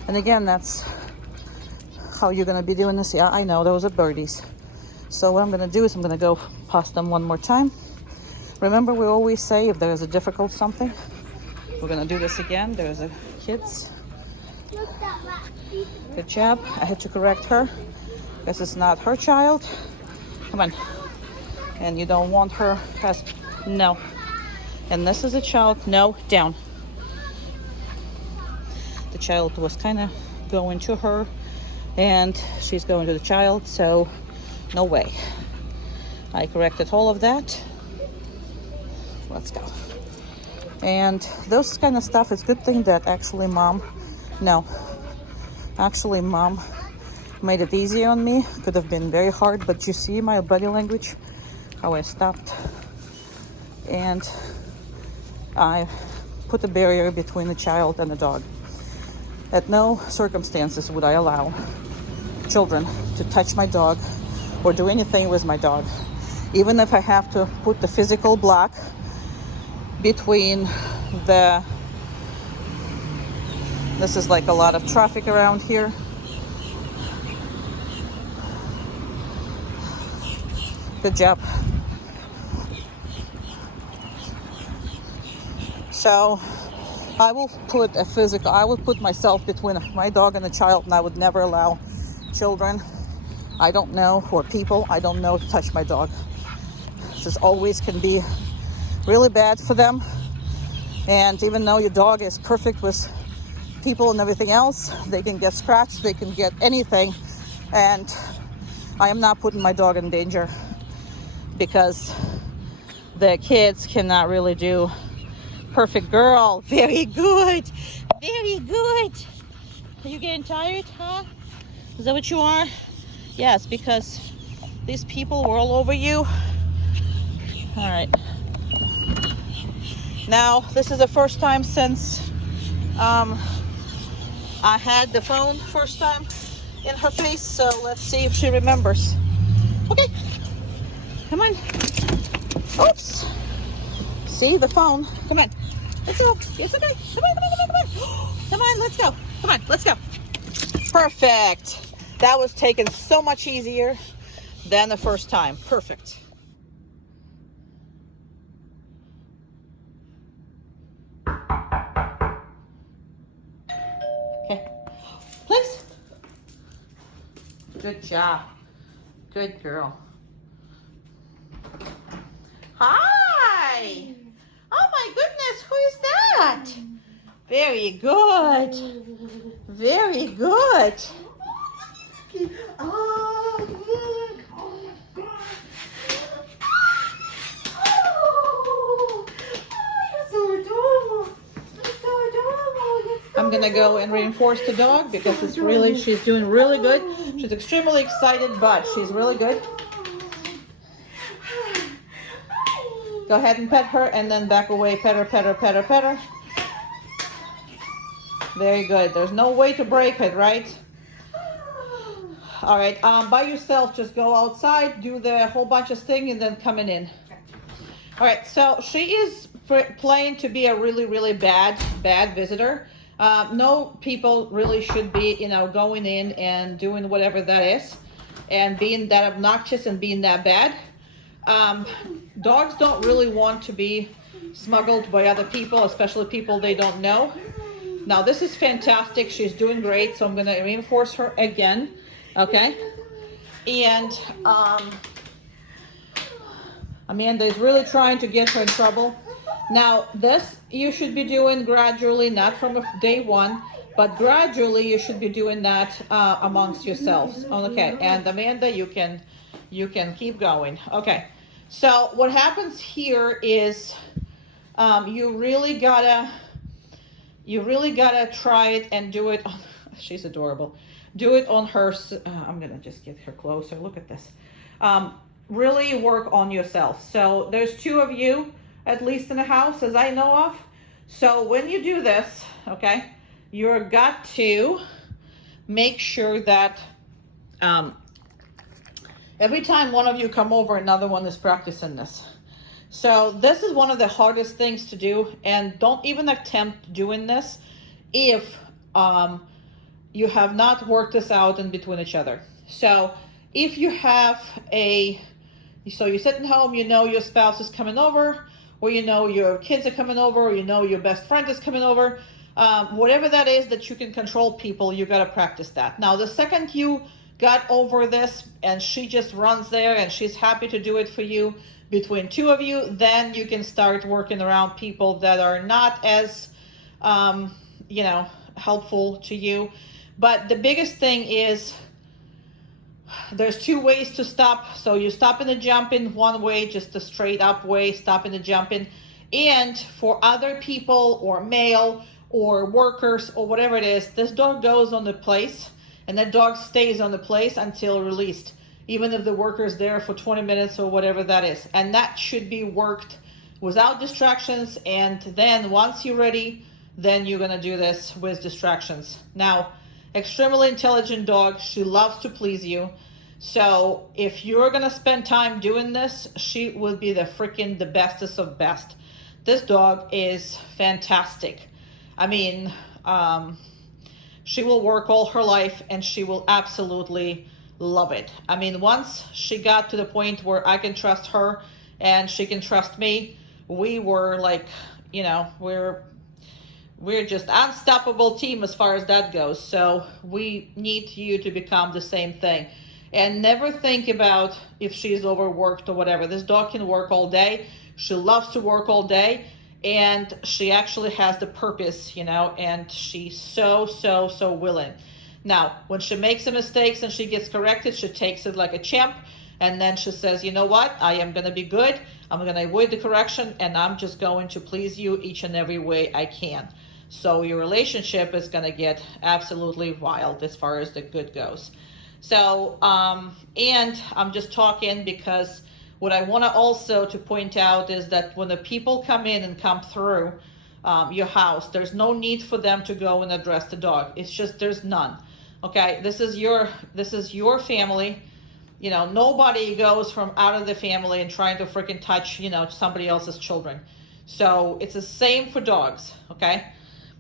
And again, that's how you're gonna be doing this. Yeah, I know, those are birdies. So what I'm gonna do is I'm gonna go past them one more time. Remember, we always say if there is a difficult something, we're gonna do this again. There's a kids. Good job. I had to correct her because it's not her child. Come on. And you don't want her as, no. And this is a child, no, down. The child was kind of going to her and she's going to the child, so no way. I corrected all of that. Let's go. And those kind of stuff, it's a good thing that actually mom made it easier on me. Could have been very hard, but you see my body language, how I stopped. And I put a barrier between the child and the dog. At no circumstances would I allow children to touch my dog or do anything with my dog. Even if I have to put the physical block between this is like a lot of traffic around here. Good job. So I will put myself between my dog and the child, and I would never allow children I don't know, or people I don't know, to touch my dog. This always can be really bad for them. And even though your dog is perfect with people and everything else, they can get scratched, they can get anything. And I am not putting my dog in danger because the kids cannot really do. Perfect girl. Very good. Very good. Are you getting tired, huh? Is that what you are? Yes, because these people were all over you. All right. Now, this is the first time since I had the phone first time in her face, so let's see if she remembers. Okay. Come on. Oops. See the phone. Come on. Let's go. It's okay. Come on, come on, come on, come on. Come on, let's go. Come on, let's go. Perfect. That was taken so much easier than the first time. Perfect. Okay. Please. Good job. Good girl. Hi. Oh my goodness, who is that? Very good. Very good. Oh, look. Oh, you're so adorable. You're so adorable. You're so I'm gonna go and reinforce the dog because it's really, she's doing really good. She's extremely excited, but she's really good. Go ahead and pet her and then back away. Pet her, pet her, pet her, pet her. Very good. There's no way to break it, right? All right, by yourself, just go outside, do the whole bunch of thing, and then coming in. All right, so she is playing to be a really, really bad visitor. No people really should be, going in and doing whatever that is, and being that obnoxious and being that bad. Dogs don't really want to be smuggled by other people, especially people they don't know. Now, this is fantastic. She's doing great, so I'm going to reinforce her again, okay? And Amanda is really trying to get her in trouble. Now, this you should be doing gradually, not from day one, but gradually you should be doing that amongst yourselves. Okay, and Amanda, you can keep going. Okay, so what happens here is you really gotta try it and do it. Oh, she's adorable. Do it on her. I'm gonna just get her closer. Look at this. Really work on yourself. So there's 2 of you at least in the house, as I know of. So when you do this, okay, you're got to make sure that every time one of you come over, another one is practicing this. So this is one of the hardest things to do, and don't even attempt doing this if you have not worked this out in between each other. So if you have so you're sitting home, your spouse is coming over, or your kids are coming over, or your best friend is coming over, whatever that is that you can control people, you got to practice that. Now, the second you got over this and she just runs there and she's happy to do it for you between 2 of you, then you can start working around people that are not as, helpful to you. But the biggest thing is, there's 2 ways to stop. So you stop in the jumping one way, just a straight up way, stop in the jumping. And for other people or male or workers or whatever it is, this dog goes on the place and that dog stays on the place until released, even if the worker is there for 20 minutes or whatever that is. And that should be worked without distractions. And then once you're ready, then you're going to do this with distractions. Now, extremely intelligent dog. She loves to please you. So if you're going to spend time doing this, she will be the bestest of best. This dog is fantastic. I mean, she will work all her life and she will absolutely love it. I mean, once she got to the point where I can trust her and she can trust me, we were like, we're just unstoppable team as far as that goes. So we need you to become the same thing. And never think about if she's overworked or whatever. This dog can work all day. She loves to work all day. And she actually has the purpose, and she's so willing. Now, when she makes some mistakes and she gets corrected, she takes it like a champ. And then she says, you know what? I am going to be good. I'm going to avoid the correction. And I'm just going to please you each and every way I can. So your relationship is going to get absolutely wild as far as the good goes. So, and I'm just talking because what I want to also to point out is that when the people come in and come through your house, there's no need for them to go and address the dog. It's just, there's none. Okay, this is your family. Nobody goes from out of the family and trying to freaking touch, somebody else's children. So it's the same for dogs. Okay.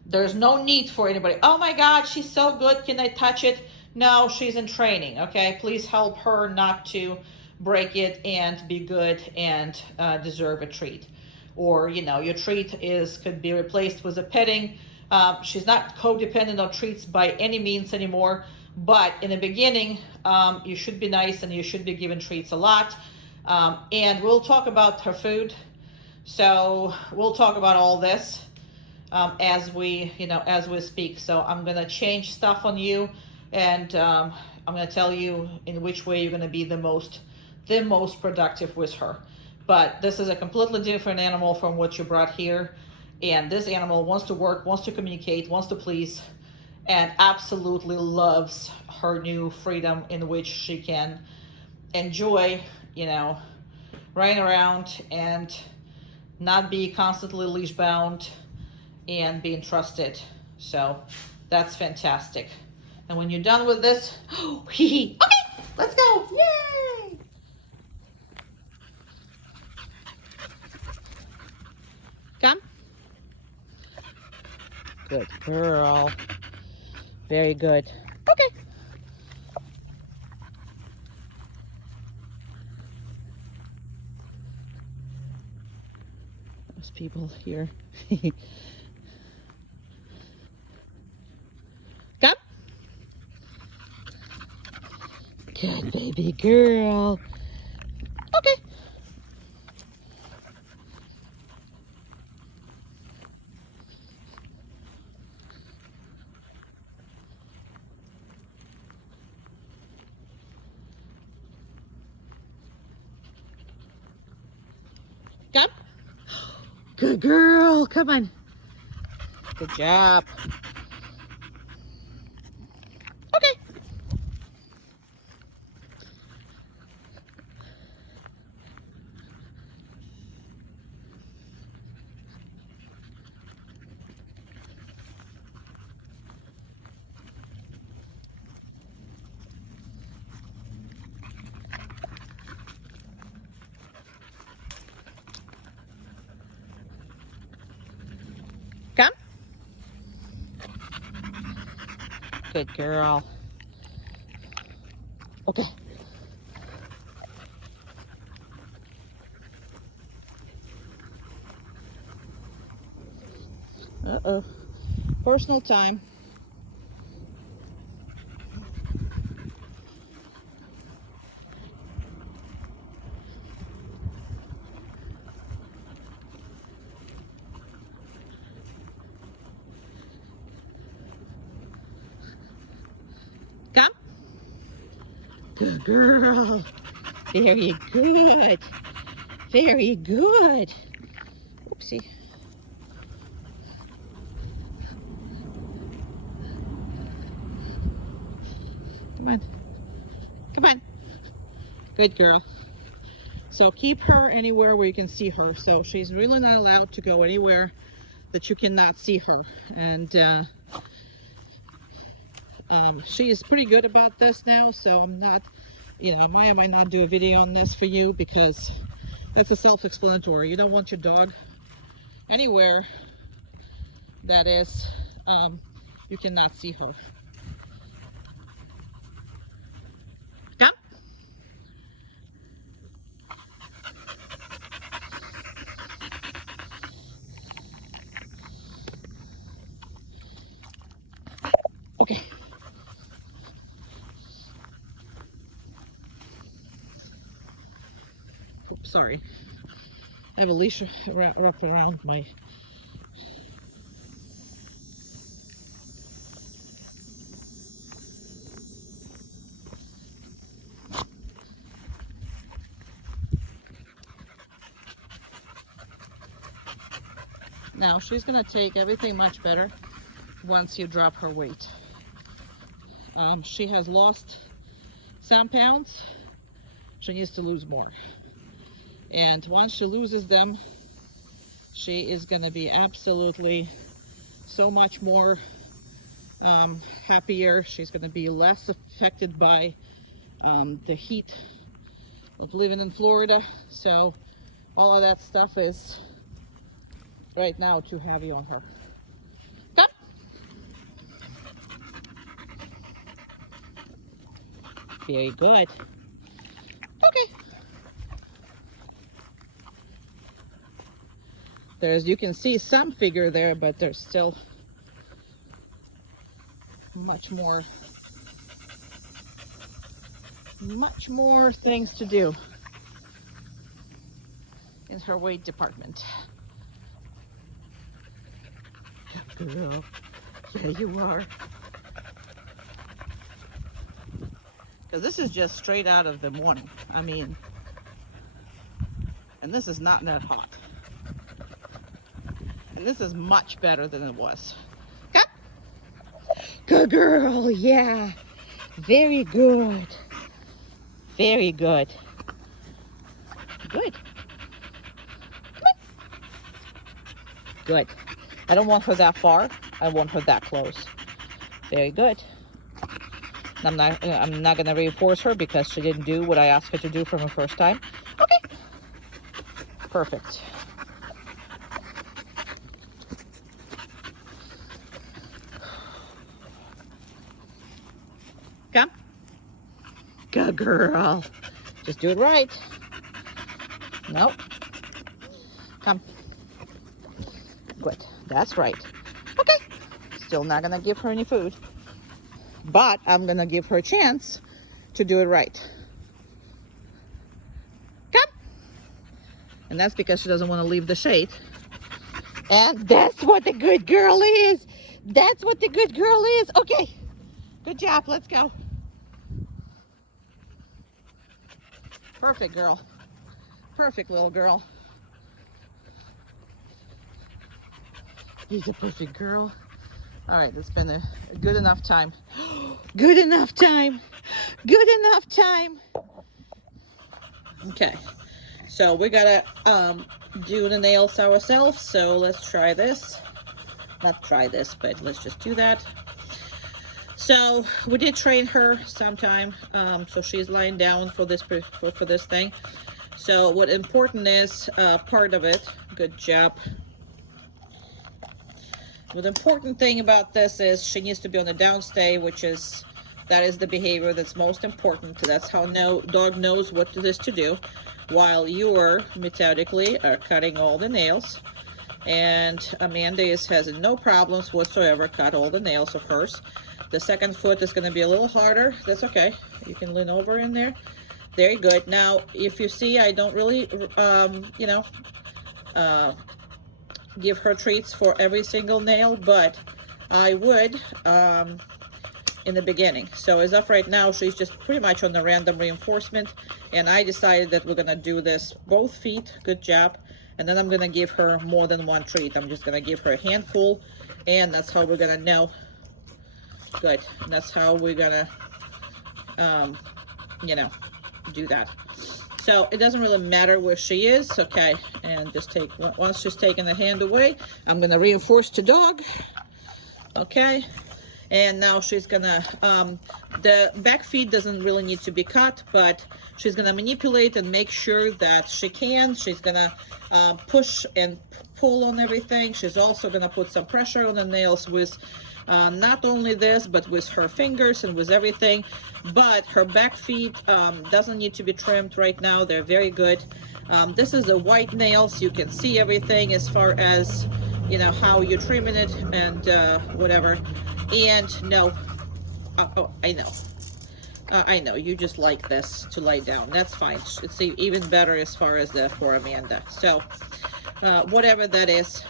There's no need for anybody. Oh my God, she's so good. Can I touch it? No, she's in training. Okay. Please help her not to break it and be good and deserve a treat. Or, your treat could be replaced with a petting. She's not codependent on treats by any means anymore. But in the beginning, you should be nice and you should be given treats a lot. And we'll talk about her food. So we'll talk about all this. As we speak. So I'm going to change stuff on you, and I'm going to tell you in which way you're going to be the most productive with her. But this is a completely different animal from what you brought here. And this animal wants to work, wants to communicate, wants to please, and absolutely loves her new freedom in which she can enjoy, running around and not be constantly leash bound and being trusted. So that's fantastic. And when you're done with this, oh, hee hee. Okay, let's go. Yay! Come. Good girl. Very good. Okay. There's people here. Come. Good baby girl. Okay. Come. Good girl. Come on. Good job. Okay. Come. Good girl. Okay. Uh-oh. Personal time. Come. Good girl. Very good. Very good. Oopsie. Come on. Come on. Good girl. So keep her anywhere where you can see her. So she's really not allowed to go anywhere that you cannot see her. And she is pretty good about this now. So I'm not, you know, I might not do a video on this for you because that's a self-explanatory. You don't want your dog anywhere that is, you cannot see her. Come. Okay. Oops, sorry. I have a leash wrapped around my... Now she's gonna take everything much better once you drop her weight. She has lost some pounds. She needs to lose more. And once she loses them, she is gonna be absolutely so much more happier. She's gonna be less affected by the heat of living in Florida. So all of that stuff is right now too heavy on her. Come. Very good. Okay. There's, you can see some figure there, but there's still much more things to do in her weight department. Good girl. Yeah, you are. Because this is just straight out of the morning. I mean, and this is not that hot. And this is much better than it was. Come. Good girl, yeah. Very good. Very good. Good. Come on. Good. I don't want her that far. I want her that close. Very good. I'm not gonna reinforce her because she didn't do what I asked her to do from the first time. Okay, perfect. Come. Good girl. Just do it right. Nope. Come. Good. That's right. Okay. Still not gonna give her any food. But I'm gonna give her a chance to do it right. Come. And that's because she doesn't want to leave the shade. And that's what the good girl is. That's what the good girl is. Okay. Good job. Let's go. Perfect girl. Perfect little girl. She's a perfect girl. All right, it's been a good enough time. Good enough time. Good enough time. Okay, so we gotta do the nails ourselves. So let's try this. Not try this, but let's just do that. So we did train her sometime. So she's lying down for this for this thing. So what important is part of it. Good job. The important thing about this is she needs to be on the downstay, that is the behavior that's most important. That's how dog knows what it is to do, while you're methodically are cutting all the nails. And Amanda has no problems whatsoever cut all the nails of hers. The second foot is going to be a little harder. That's okay. You can lean over in there. Very good. Now, if you see, I don't really, give her treats for every single nail, but I would in the beginning. So as of right now, she's just pretty much on the random reinforcement, and I decided that we're gonna do this both feet. Good job. And then I'm gonna give her more than one treat. I'm just gonna give her a handful, and that's how we're gonna know. Good. And that's how we're gonna do that. So it doesn't really matter where she is. Okay, and just once she's taken the hand away, I'm gonna reinforce the dog. Okay, and now she's gonna, the back feet doesn't really need to be cut, but she's gonna manipulate and make sure that she can. She's gonna push and pull on everything. She's also gonna put some pressure on the nails with not only this, but with her fingers and with everything. But her back feet doesn't need to be trimmed right now. They're very good. This is a white nails. You can see everything as far as, how you're trimming it and whatever. And no, I know. I know, you just like this to lie down. That's fine. It's even better as far as for Amanda. So, whatever that is.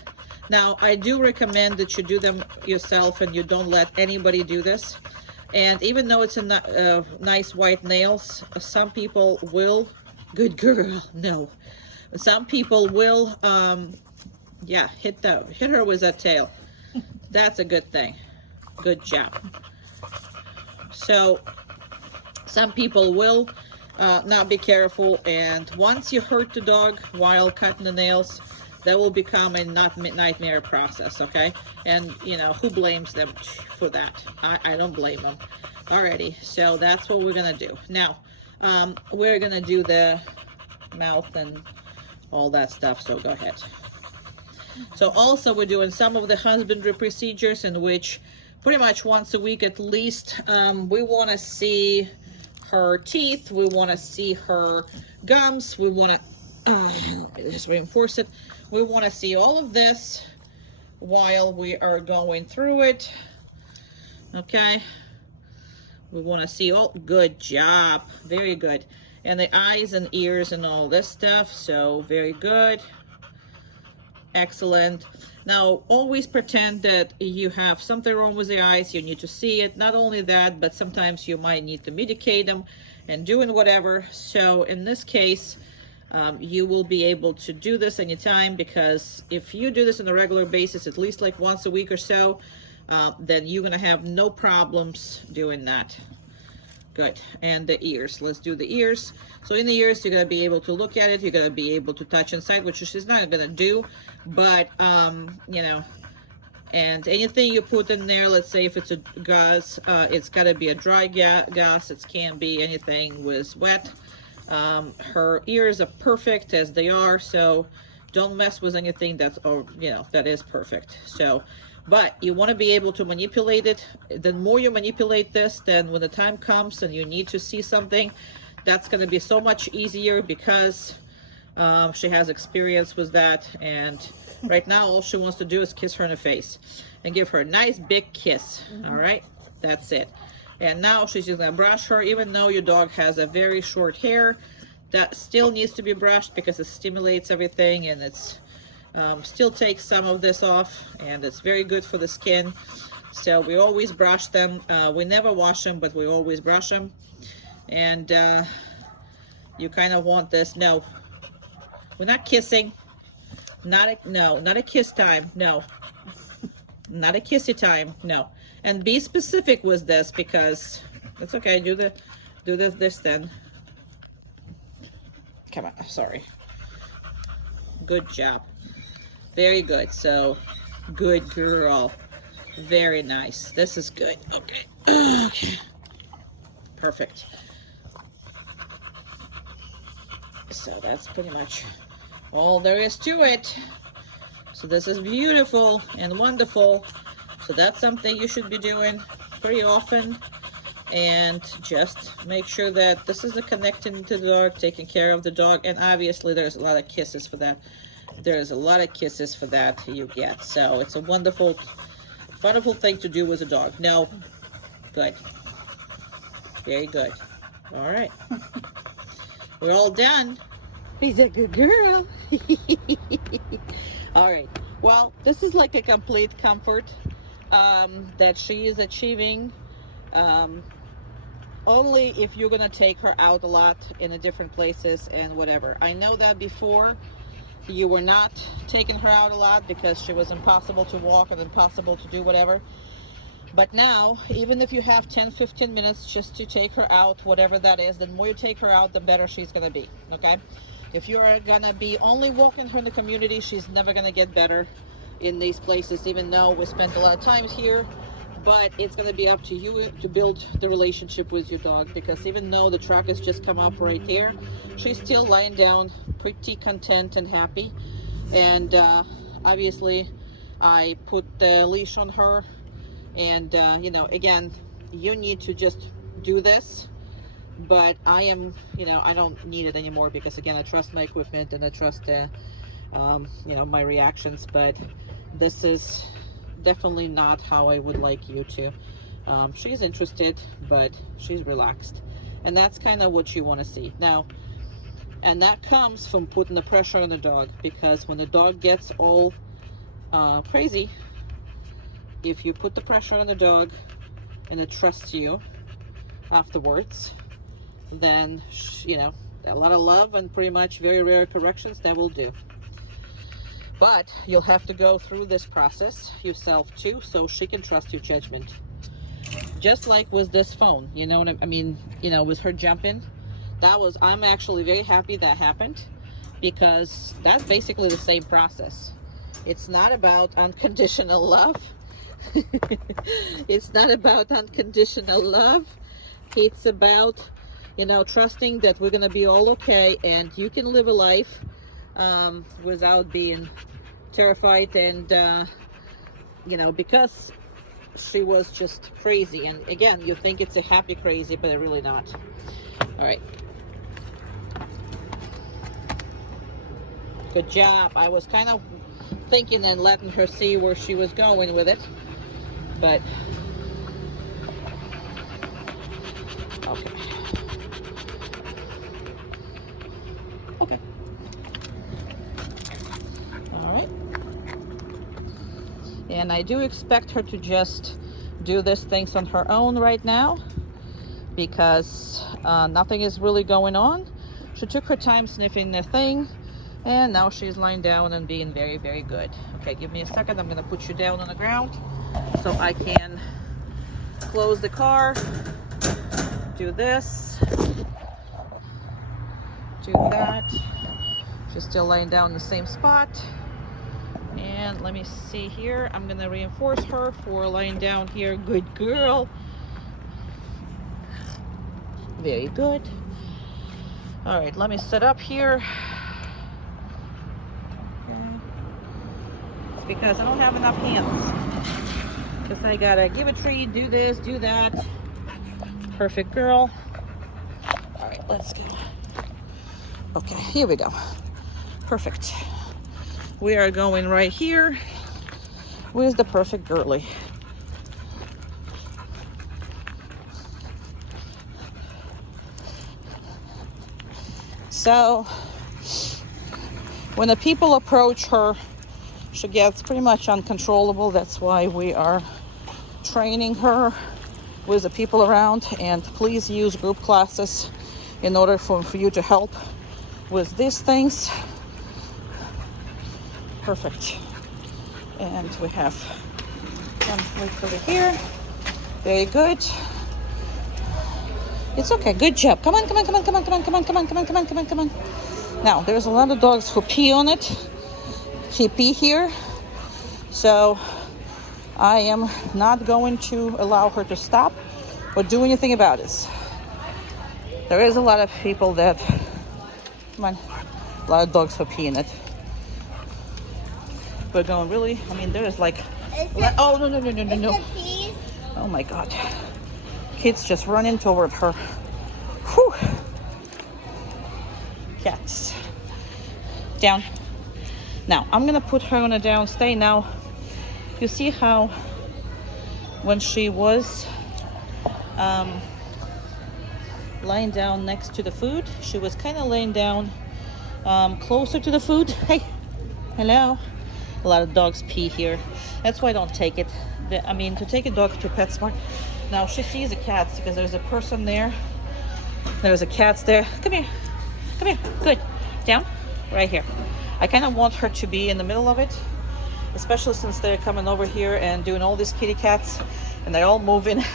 Now, I do recommend that you do them yourself and you don't let anybody do this. And even though it's a nice white nails, some people will, good girl, no. Some people will, yeah, hit her with that tail. That's a good thing. Good job. So, some people will not be careful, and once you hurt the dog while cutting the nails, that will become a nightmare process, okay? And, who blames them for that? I don't blame them. Alrighty, so that's what we're gonna do. Now, we're gonna do the mouth and all that stuff, so go ahead. So also we're doing some of the husbandry procedures in which pretty much once a week at least, we wanna see her teeth, we wanna see her gums, we wanna, just reinforce it. We want to see all of this while we are going through it. Okay. We want to see all, good job. Very good. And the eyes and ears and all this stuff. So very good. Excellent. Now, always pretend that you have something wrong with the eyes. You need to see it. Not only that, but sometimes you might need to medicate them and doing whatever. So in this case, you will be able to do this anytime, because if you do this on a regular basis, at least like once a week or so, then you're gonna have no problems doing that. Good. And the ears, let's do the ears. So in the ears, you're gonna be able to look at it, you're gonna be able to touch inside, which she's not gonna do, but And anything you put in there, let's say if it's a gauze, it's got to be a dry gauze. It can't be anything with wet. Her ears are perfect as they are, so don't mess with anything that's, or that is perfect. So, but you want to be able to manipulate it. The more you manipulate this, then when the time comes and you need to see something, that's going to be so much easier because she has experience with that. And right now, all she wants to do is kiss her in the face and give her a nice big kiss. All right, that's it. And now she's just gonna brush her. Even though your dog has a very short hair, that still needs to be brushed because it stimulates everything, and it's still takes some of this off, and it's very good for the skin. So we always brush them. We never wash them, but we always brush them. And you kind of want this. No, we're not kissing. Not a kiss time. No, not a kissy time. No. And be specific with this, because it's okay. Do this then. Come on. Sorry. Good job. Very good. So, good girl. Very nice. This is good. Okay. Okay. Perfect. So that's pretty much all there is to it. So this is beautiful and wonderful. So that's something you should be doing pretty often. And just make sure that this is a connecting to the dog, taking care of the dog. And obviously there's a lot of kisses for that. There's a lot of kisses for that you get. So it's a wonderful, wonderful thing to do with a dog. No. Good. Very good. All right. We're all done. He's a good girl. All right. Well, this is like a complete comfort that she is achieving. Only if you're gonna take her out a lot in the different places and whatever. I know that before you were not taking her out a lot because she was impossible to walk and impossible to do whatever. But now, even if you have 10-15 minutes just to take her out, whatever that is, the more you take her out, the better she's gonna be. Okay? If you're gonna be only walking her in the community, she's never gonna get better in these places, even though we spent a lot of time here. But it's gonna be up to you to build the relationship with your dog, because even though the truck has just come up right here, she's still lying down pretty content and happy. And obviously I put the leash on her, and again, you need to just do this. But I am, I don't need it anymore, because again, I trust my equipment and I trust my reactions. But this is definitely not how I would like you to. She's interested, but she's relaxed, and that's kind of what you want to see now. And that comes from putting the pressure on the dog, because when the dog gets all crazy, if you put the pressure on the dog and it trusts you afterwards, then a lot of love and pretty much very rare corrections, that will do. But you'll have to go through this process yourself too, so she can trust your judgment. Just like with this phone, you know what I mean? With her jumping, I'm actually very happy that happened, because that's basically the same process. It's not about unconditional love. It's not about unconditional love. It's about, trusting that we're gonna be all okay, and you can live a life without being terrified. And because she was just crazy, and again, you think it's a happy crazy, but they're really not. All right, good job. I was kind of thinking and letting her see where she was going with it, but okay. Okay. All right. And I do expect her to just do these things on her own right now, because nothing is really going on. She took her time sniffing the thing, and now she's lying down and being very, very good. Okay, give me a second. I'm gonna put you down on the ground so I can close the car, do this, do that. She's still laying down in the same spot. And And let me see here. I'm gonna reinforce her for lying down here. Good girl. Very good. All right, let me sit up here. Okay. Because I don't have enough hands. Because I gotta give a treat, do this, do that. Perfect girl. All right, let's go. Okay, here we go. Perfect. We are going right here. Where's the perfect girly? So when the people approach her, she gets pretty much uncontrollable. That's why we are training her with the people around. And please use group classes in order for you to help with these things. Perfect. And we have conflict over here. Very good. It's okay. Good job. Come on, come on, come on, come on, come on, come on, come on, come on, come on, come on, come on. Now, there's a lot of dogs who pee on it. Tippy here. So I am not going to allow her to stop or do anything about this. There is a lot of people that, come on, a lot of dogs who pee in it. We're going really, I mean, there is like, oh, no, no, no, no, no, no. Oh my God. Kids just running toward her. Whew. Cats. Down. Now, I'm gonna put her on a down stay now. You see how when she was lying down next to the food, she was kind of laying down closer to the food. Hey, hello. A lot of dogs pee here. That's why I don't take it. I mean, to take a dog to PetSmart. Now she sees the cats because there's a person there. There's a cat there. Come here. Come here. Good. Down. Right here. I kind of want her to be in the middle of it, especially since they're coming over here and doing all these kitty cats and they're all moving.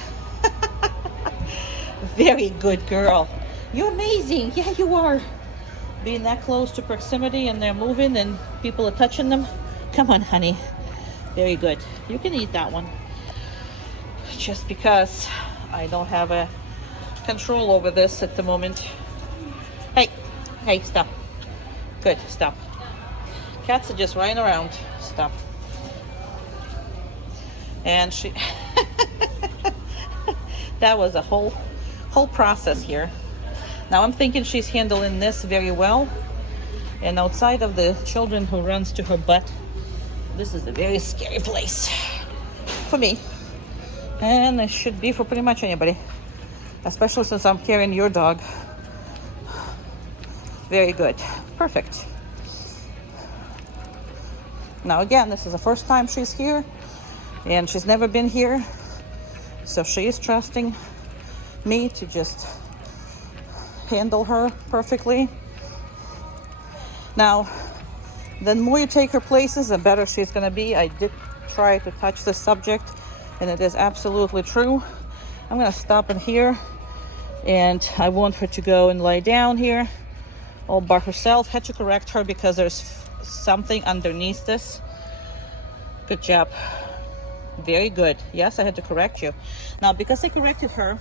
Very good girl. You're amazing. Yeah, you are. Being that close to proximity and they're moving and people are touching them. Come on, honey. Very good. You can eat that one. Just because I don't have a control over this at the moment. Hey, hey, stop. Good, stop. Cats are just running around. Stop. And she, that was a whole process here. Now I'm thinking she's handling this very well. And outside of the children who runs to her butt, this is a very scary place for me. And it should be for pretty much anybody, especially since I'm carrying your dog. Very good. Perfect. Now again, this is the first time she's here and she's never been here. So she is trusting me to just handle her perfectly. Now, the more you take her places, the better she's going to be. I did try to touch this subject, and it is absolutely true. I'm going to stop in here, and I want her to go and lie down here all by herself. Had to correct her because there's something underneath this. Good job. Very good. Yes, I had to correct you. Now, because I corrected her,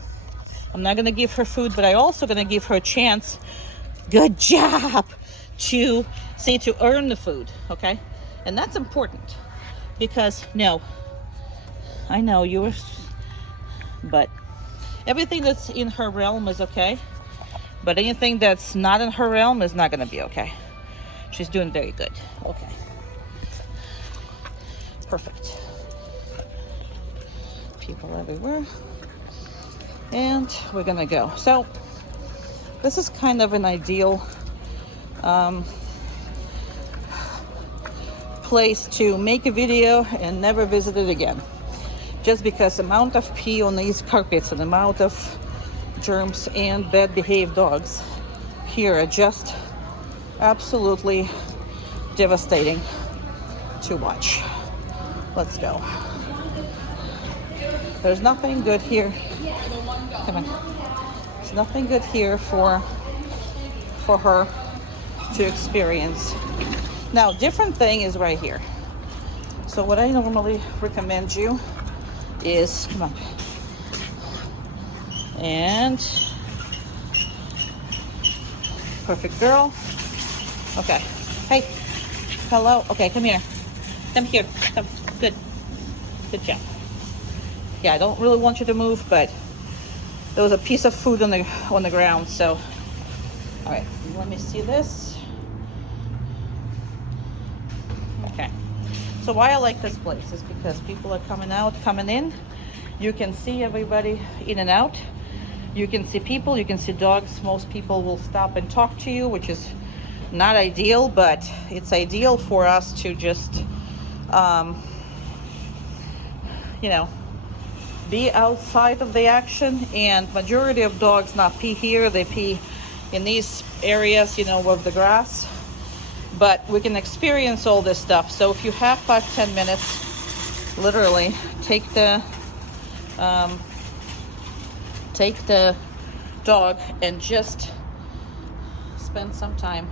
I'm not going to give her food, but I also going to give her a chance. Good job. To earn the food, okay? And that's important because no, I know you're, but everything that's in her realm is okay, but anything that's not in her realm is not going to be okay. She's doing very good. Okay, perfect. People everywhere, and we're gonna go. So this is kind of an ideal place to make a video and never visit it again, just because the amount of pee on these carpets and the amount of germs and bad behaved dogs here are just absolutely devastating to watch. Let's go. There's nothing good here. Come on. There's nothing good here for her to experience. Now, different thing is right here. So what I normally recommend you is, come on, and perfect girl. Okay, hey, hello. Okay, come here, come, good job. Yeah, I don't really want you to move, but there was a piece of food on the ground. So all right, let me see this. Okay, so why I like this place is because people are coming in. You can see everybody in and out. You can see people, you can see dogs. Most people will stop and talk to you, which is not ideal, but it's ideal for us to just, you know, be outside of the action. And majority of dogs not pee here, they pee in these areas, you know, of the grass. But we can experience all this stuff. So if you have 5-10 minutes, literally take the dog and just spend some time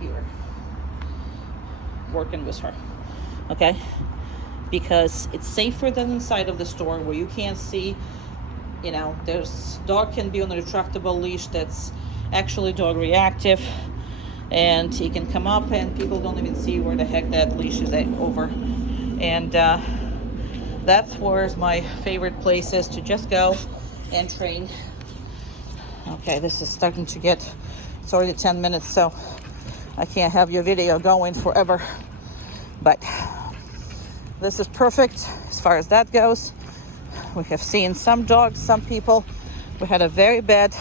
here working with her, okay? Because it's safer than inside of the store where you can't see, you know, dog can be on a retractable leash that's actually dog reactive, and he can come up and people don't even see where the heck that leash is over. And that's where's my favorite place is to just go and train. Okay, this is starting to get, it's already 10 minutes, so I can't have your video going forever, but this is perfect as far as that goes. We have seen some dogs, some people, we had a very bad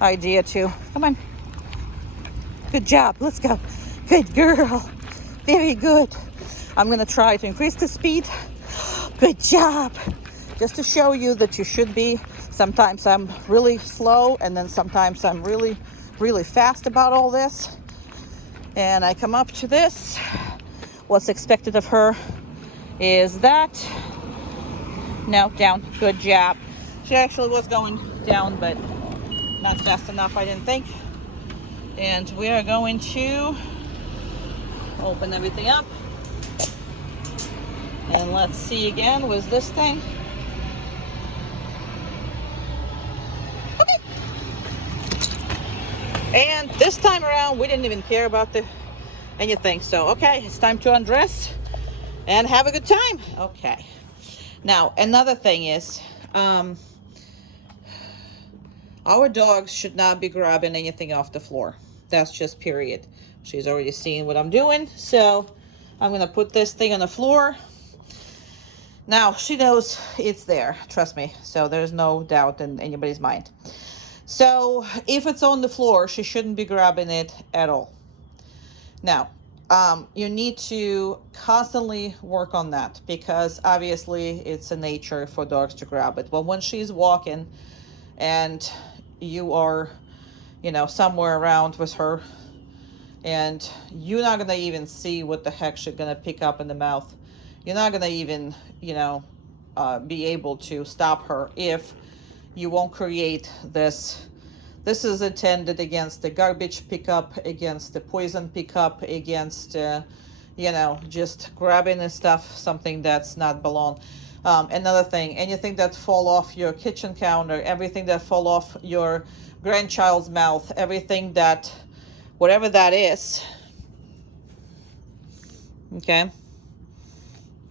idea to, come on, good job, let's go, good girl, very good. I'm gonna try to increase the speed. Good job. Just to show you that you should be, sometimes I'm really slow and then sometimes I'm really, really fast about all this. And I come up to this. What's expected of her is that, no, down, good job. She actually was going down, but not fast enough, I didn't think. And we are going to open everything up. And let's see again with this thing. Okay. And this time around, we didn't even care about anything. So, okay, it's time to undress and have a good time. Okay. Now, another thing is, our dogs should not be grabbing anything off the floor. That's just period. She's already seen what I'm doing. So, I'm going to put this thing on the floor. Now, she knows it's there, trust me. So there's no doubt in anybody's mind. So if it's on the floor, she shouldn't be grabbing it at all. Now, you need to constantly work on that because obviously it's a nature for dogs to grab it. But when she's walking and you are, you know, somewhere around with her and you're not going to even see what the heck she's going to pick up in the mouth. You're not going to even, you know, be able to stop her if you won't create this. This is intended against the garbage pickup, against the poison pickup, against, you know, just grabbing and stuff, something that's not belong. Another thing, anything that fall off your kitchen counter, everything that fall off your grandchild's mouth, everything that, whatever that is, okay?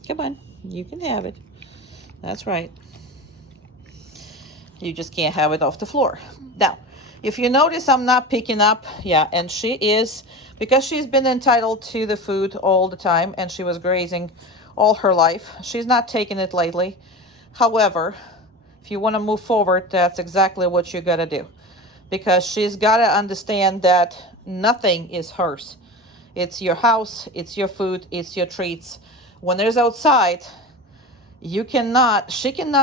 Come on, you can have it. That's right. You just can't have it off the floor. Now, if you notice I'm not picking up, yeah, and she is, because she's been entitled to the food all the time and she was grazing all her life. She's not taking it lately. However, if you want to move forward, that's exactly what you got to do. Because she's got to understand that nothing is hers. It's your house, it's your food, it's your treats. When there's outside, she cannot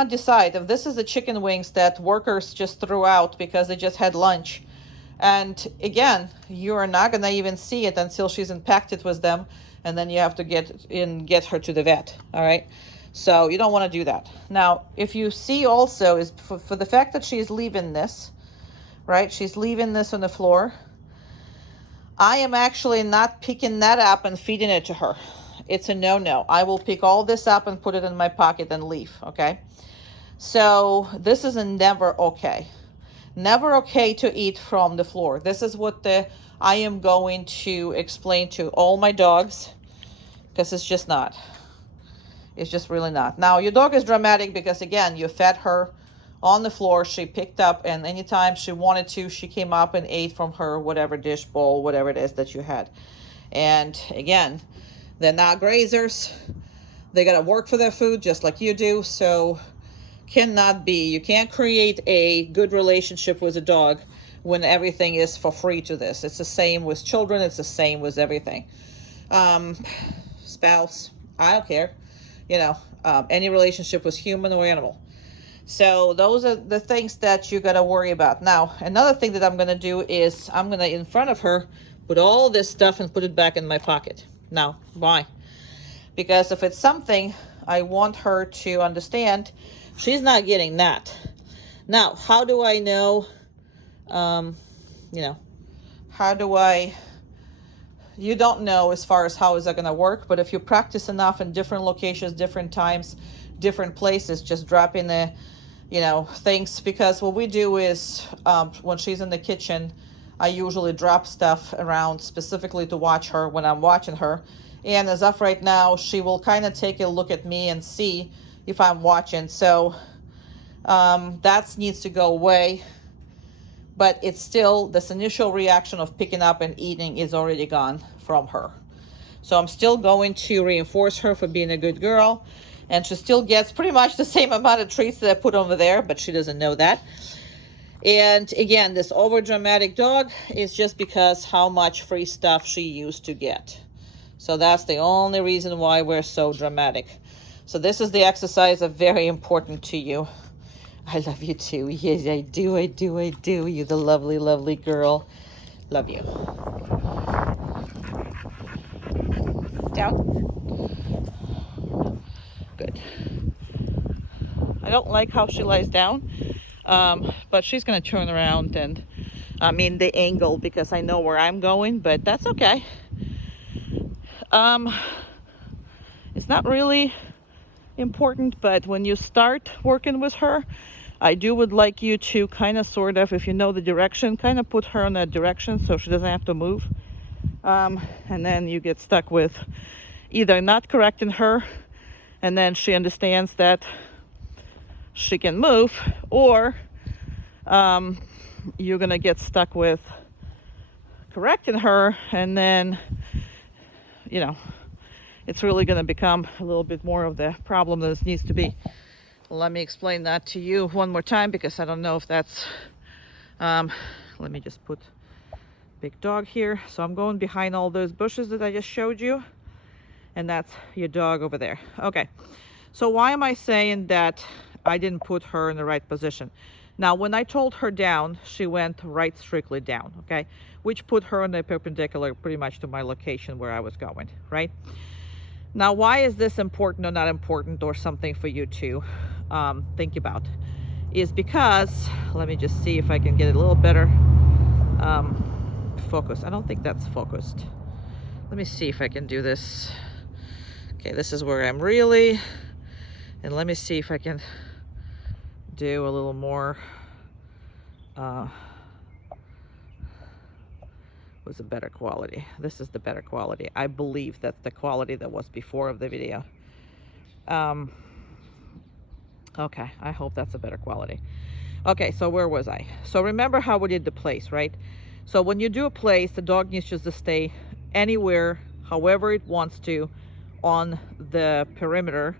decide if this is the chicken wings that workers just threw out because they just had lunch. And again, you are not going to even see it until she's impacted with them. And then you have to get her to the vet. All right. So you don't want to do that. Now, if you see also is for the fact that she's leaving this, right? She's leaving this on the floor. I am actually not picking that up and feeding it to her. it's a no-no. I will pick all this up and put it in my pocket and leave, okay? So this is a never okay. Never okay to eat from the floor. This is what I am going to explain to all my dogs, because it's just not. It's just really not. Now, your dog is dramatic because, again, you fed her on the floor. She picked up, and anytime she wanted to, she came up and ate from her whatever dish, bowl, whatever it is that you had. And again, they're not grazers. They gotta work for their food just like you do. So cannot be. You can't create a good relationship with a dog when everything is for free to this. It's the same with children. It's the same with everything. Spouse, I don't care. You know, any relationship with human or animal. So those are the things that you gotta worry about. Now, another thing that I'm gonna do is I'm gonna, in front of her, put all this stuff and put it back in my pocket. Now, why? Because if it's something I want her to understand, she's not getting that. Now, how do I know, you know, how do I, you don't know as far as how is that going to work, but if you practice enough in different locations, different times, different places, just drop in the, you know, things. Because what we do is when she's in the kitchen, I usually drop stuff around specifically to watch her when I'm watching her. And as of right now, she will kind of take a look at me and see if I'm watching. So that needs to go away. But it's still, this initial reaction of picking up and eating is already gone from her. So I'm still going to reinforce her for being a good girl. And she still gets pretty much the same amount of treats that I put over there, but she doesn't know that. And again, this over dramatic dog is just because how much free stuff she used to get. So that's the only reason why we're so dramatic. So this is the exercise that's very important to you. I love you too. Yes, I do, I do, I do. You're the lovely, lovely girl. Love you. Down. Good. I don't like how she lies down, but she's going to turn around and, I mean, the angle, because I know where I'm going, but that's okay. It's not really important, but when you start working with her, I would like you to kind of sort of, if you know the direction, kind of put her in that direction so she doesn't have to move. And then you get stuck with either not correcting her and then she understands that she can move, or you're gonna get stuck with correcting her, and then, you know, it's really going to become a little bit more of the problem that it needs to be. Let me explain that to you one more time, because I don't know if that's, let me just put big dog here. So I'm going behind all those bushes that I just showed you, and that's your dog over there. Okay, so why am I saying that I didn't put her in the right position? Now, when I told her down, she went right strictly down, okay? Which put her on the perpendicular pretty much to my location where I was going, right? Now, why is this important or not important, or something for you to think about? Is because, let me just see if I can get it a little better focus. I don't think that's focused. Let me see if I can do this. Okay, this is where I'm really, and let me see if I can do a little more was a better quality. This is the better quality. I believe that's the quality that was before of the video. Okay, I hope that's a better quality. Okay, so where was I? So remember how we did the place, right? So when you do a place, the dog needs just to stay anywhere, however it wants to, on the perimeter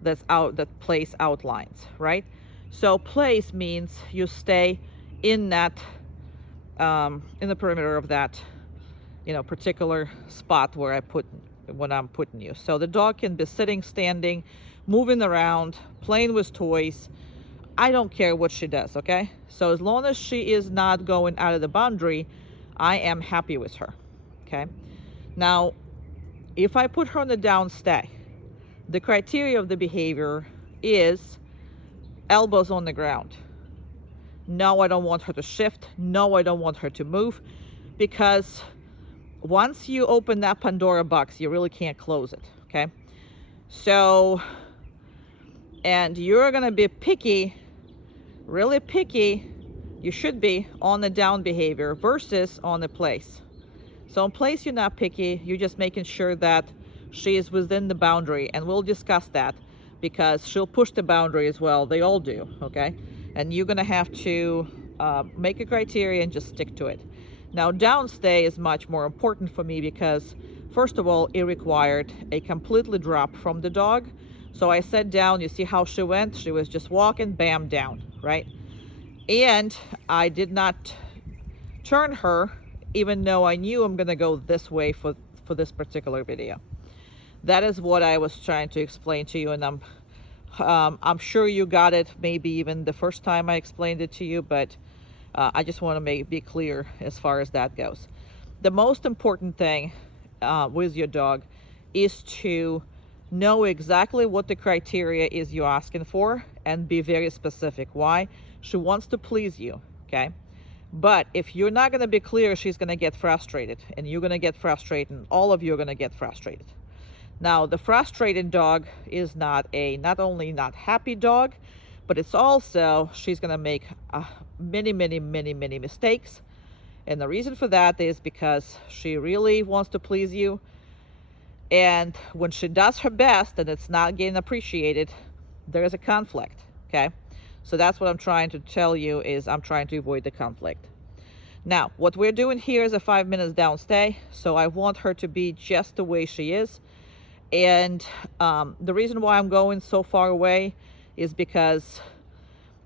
that's out, that place outlines, right? So place means you stay in that, in the perimeter of that, you know, particular spot where when I'm putting you. So the dog can be sitting, standing, moving around, playing with toys. I don't care what she does, okay? So as long as she is not going out of the boundary, I am happy with her, okay? Now, if I put her on the down stay, the criteria of the behavior is elbows on the ground. No, I don't want her to shift. No, I don't want her to move, because once you open that Pandora box, you really can't close it, okay? So, and you're gonna be picky, really picky, you should be, on the down behavior versus on the place. So in place, you're not picky, you're just making sure that she is within the boundary, and we'll discuss that because she'll push the boundary as well. They all do, okay? And you're gonna have to make a criteria and just stick to it. Now, downstay is much more important for me because, first of all, it required a completely drop from the dog. So I sat down, you see how she went? She was just walking, bam, down, right? And I did not turn her, even though I knew I'm gonna go this way for this particular video. That is what I was trying to explain to you, and I'm sure you got it, maybe even the first time I explained it to you, but I just want to be clear as far as that goes. The most important thing with your dog is to know exactly what the criteria is you're asking for and be very specific. Why? She wants to please you, okay? But if you're not going to be clear, she's going to get frustrated, and you're going to get frustrated, and all of you are going to get frustrated. Now, the frustrated dog is not only not happy dog, but it's also, she's going to make many mistakes. And the reason for that is because she really wants to please you. And when she does her best and it's not getting appreciated, there is a conflict, okay? So that's what I'm trying to tell you, is I'm trying to avoid the conflict. Now, what we're doing here is a 5 minutes downstay. So I want her to be just the way she is. And the reason why I'm going so far away is because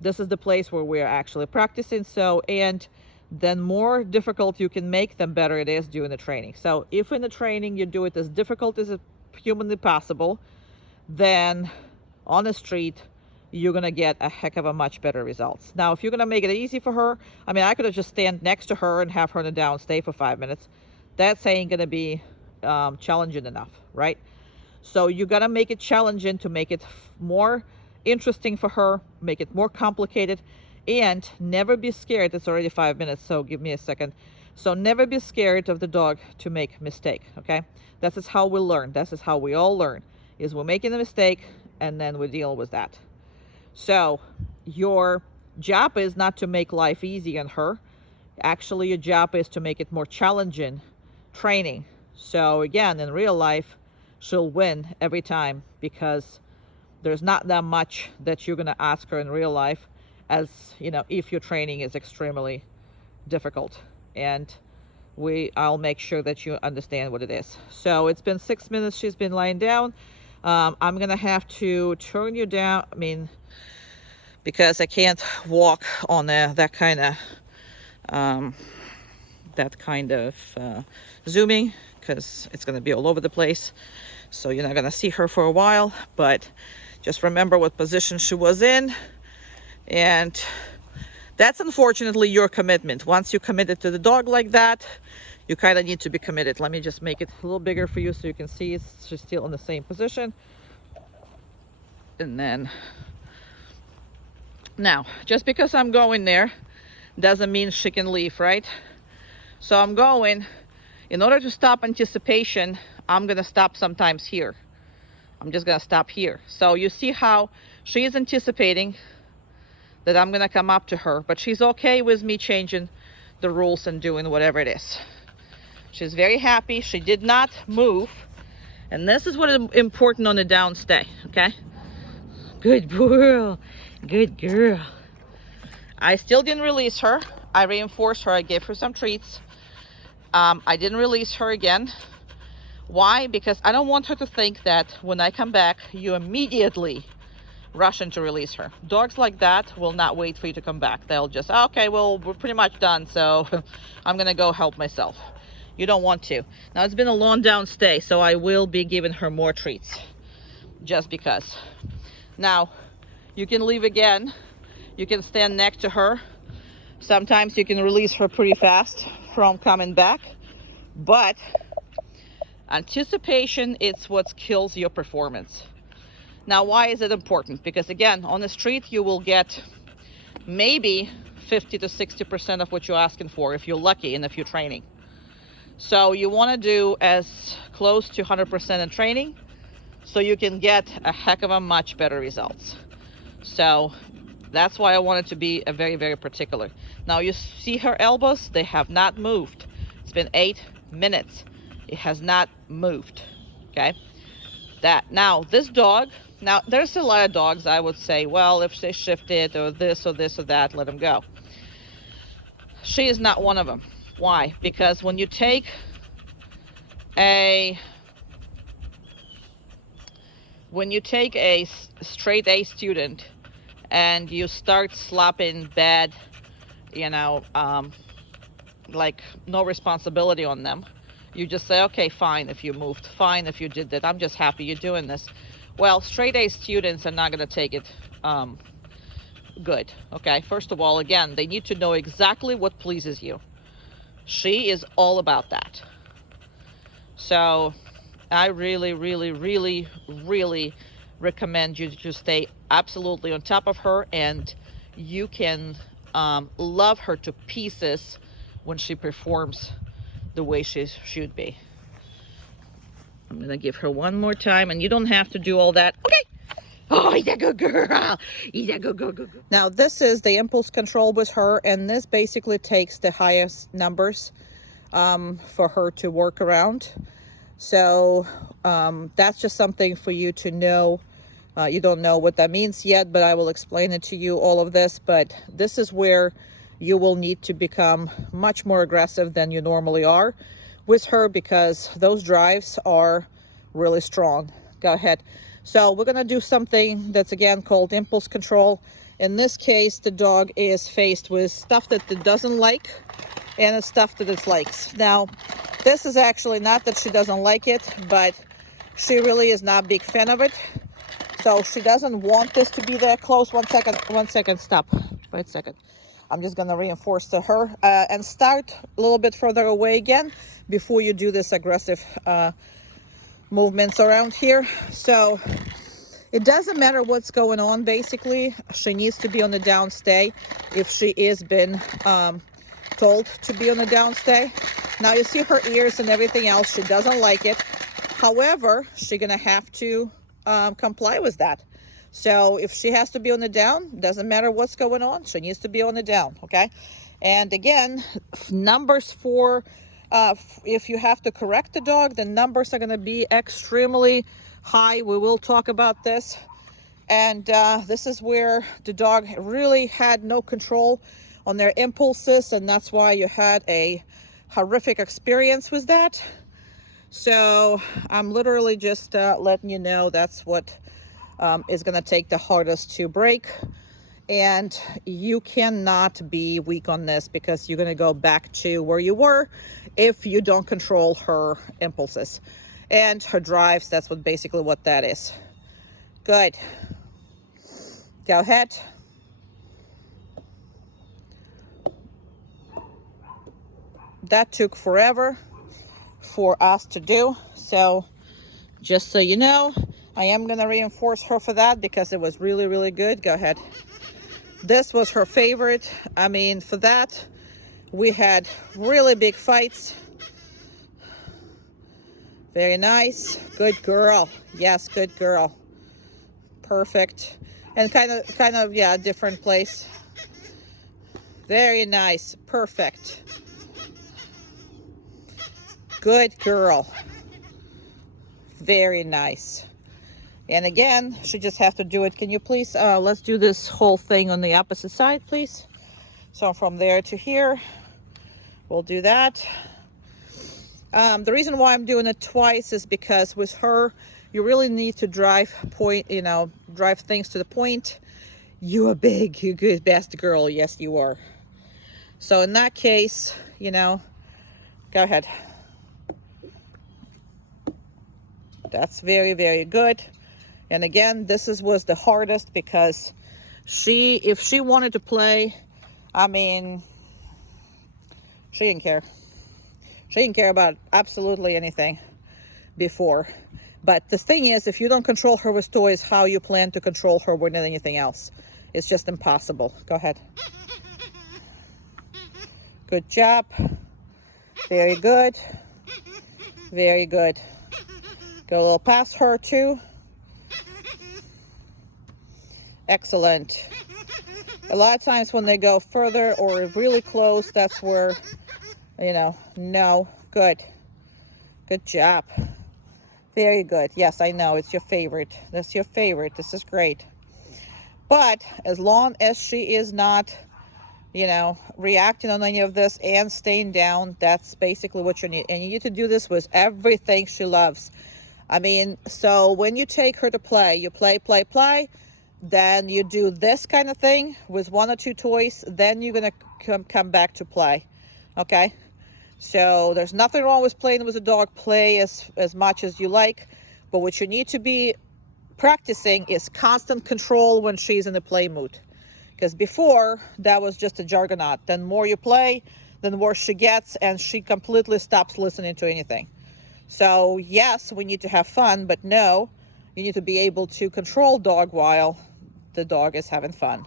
this is the place where we're actually practicing. So, and then more difficult you can make, the better it is during the training. So if in the training you do it as difficult as humanly possible, then on the street, you're gonna get a heck of a much better results. Now, if you're gonna make it easy for her, I mean, I could have just stand next to her and have her in the downstay for 5 minutes. That's ain't gonna be challenging enough, right? So you gotta make it challenging to make it more interesting for her, make it more complicated, and never be scared. It's already 5 minutes, so give me a second. So never be scared of the dog to make a mistake, okay? That is how we learn. That is how we all learn, is we're making a mistake and then we deal with that. So your job is not to make life easy on her. Actually, your job is to make it more challenging training. So again, in real life, she'll win every time because there's not that much that you're going to ask her in real life, as you know, if your training is extremely difficult. And I'll make sure that you understand what it is. So it's been 6 minutes she's been lying down. I'm gonna have to turn you down, I mean, because I can't walk on that kind of zooming, because it's gonna be all over the place. So you're not gonna see her for a while, but just remember what position she was in. And that's unfortunately your commitment. Once you committed to the dog like that, you kind of need to be committed. Let me just make it a little bigger for you so you can see she's still in the same position. And then, now, just because I'm going there doesn't mean she can leave, right? So I'm going, in order to stop anticipation, I'm gonna stop sometimes here. I'm just gonna stop here. So you see how she is anticipating that I'm gonna come up to her, but she's okay with me changing the rules and doing whatever it is. She's very happy. She did not move. And this is what is important on the downstay, okay? Good girl. Good girl. I still didn't release her. I reinforced her. I gave her some treats. I didn't release her again. Why? Because I don't want her to think that when I come back, you immediately rush in to release her. Dogs like that will not wait for you to come back. They'll just, okay, well, we're pretty much done, so I'm gonna go help myself. You don't want to. Now, it's been a long downstay, so I will be giving her more treats, just because. Now, you can leave again. You can stand next to her. Sometimes you can release her pretty fast from coming back, but anticipation is what kills your performance. Now, why is it important? Because again, on the street, you will get maybe 50 to 60% of what you're asking for if you're lucky and if you're training. So you want to do as close to 100% in training so you can get a heck of a much better results. So that's why I wanted to be a very, very particular. Now you see her elbows, they have not moved. It's been 8 minutes. It has not moved. Okay. That now this dog, now there's a lot of dogs I would say, well, if they shifted or this or this or that, let them go. She is not one of them. Why? Because when you take a straight A student and you start slapping bad, like no responsibility on them, you just say, okay, fine if you moved, fine if you did that, I'm just happy you're doing this. Well, straight A students are not going to take it good. Okay, first of all, again, they need to know exactly what pleases you. She is all about that. So I really, really, really, really recommend you to stay absolutely on top of her, and you can love her to pieces when she performs the way she should be. I'm gonna give her one more time, and you don't have to do all that. Okay. Oh, he's a good girl. He's a good girl. Now this is the impulse control with her, and this basically takes the highest numbers for her to work around. So that's just something for you to know. You don't know what that means yet, but I will explain it to you, all of this. But this is where you will need to become much more aggressive than you normally are with her, because those drives are really strong. Go ahead. So we're going to do something that's again called impulse control. In this case, the dog is faced with stuff that it doesn't like and it's stuff that it likes. Now, this is actually not that she doesn't like it, but she really is not a big fan of it. So she doesn't want this to be that close. One second, stop. Wait a second. I'm just going to reinforce to her and start a little bit further away again before you do this aggressive movements around here. So it doesn't matter what's going on. Basically, she needs to be on the downstay if she is been told to be on the downstay. Now you see her ears and everything else. She doesn't like it. However, she's gonna have to comply with that. So if she has to be on the down, doesn't matter what's going on, she needs to be on the down. Okay. And again, numbers for if you have to correct the dog, the numbers are going to be extremely high. We will talk about this. And this is where the dog really had no control on their impulses, and that's why you had a horrific experience with that. So I'm literally just letting you know that's what is going to take the hardest to break. And you cannot be weak on this, because you're going to go back to where you were if you don't control her impulses and her drives. That's basically what that is. Good. Go ahead. That took forever for us to do. So just so you know, I am going to reinforce her for that, because it was really, really good. Go ahead. This was her favorite. I mean, for that, we had really big fights. Very nice. Good girl. Yes, good girl. Perfect. And kind of, yeah, different place. Very nice. Perfect. Good girl. Very nice. And again, she just have to do it. Can you please, let's do this whole thing on the opposite side, please. So from there to here, we'll do that. The reason why I'm doing it twice is because with her, you really need to drive things to the point. You are big, you good, best girl. Yes, you are. So in that case, go ahead. That's very, very good. And again, this was the hardest, because if she wanted to play, I mean, she didn't care. She didn't care about absolutely anything before. But the thing is, if you don't control her with toys, how you plan to control her with anything else? It's just impossible. Go ahead. Good job. Very good. Very good. Go a little past her too. Excellent. A lot of times when they go further or really close, that's where, you know, no. Good. Good job. Very good. Yes, I know. It's your favorite. That's your favorite. This is great. But as long as she is not, you know, reacting on any of this and staying down, that's basically what you need. And you need to do this with everything she loves. I mean, so when you take her to play, you play, then you do this kind of thing with 1 or 2 toys, then you're going to come back to play. Okay? So there's nothing wrong with playing with a dog. Play as much as you like. But what you need to be practicing is constant control when she's in the play mood. Because before, that was just a juggernaut. Then more you play, then the worse she gets, and she completely stops listening to anything. So yes, we need to have fun, but no, you need to be able to control dog while the dog is having fun.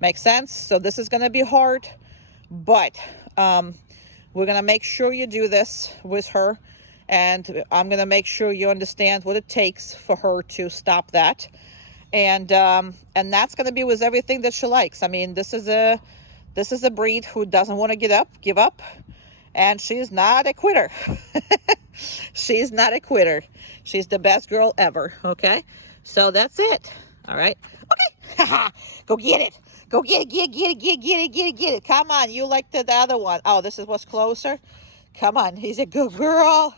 Makes sense? So this is going to be hard, but we're going to make sure you do this with her, and I'm going to make sure you understand what it takes for her to stop that. And that's going to be with everything that she likes. I mean, this is a breed who doesn't want to give up, and she's not a quitter. She's not a quitter. She's the best girl ever. Okay, so that's it. All right. Okay. Go get it. Go get it. Get it. Come on. You like the other one. Oh, this is what's closer. Come on. He's a good girl.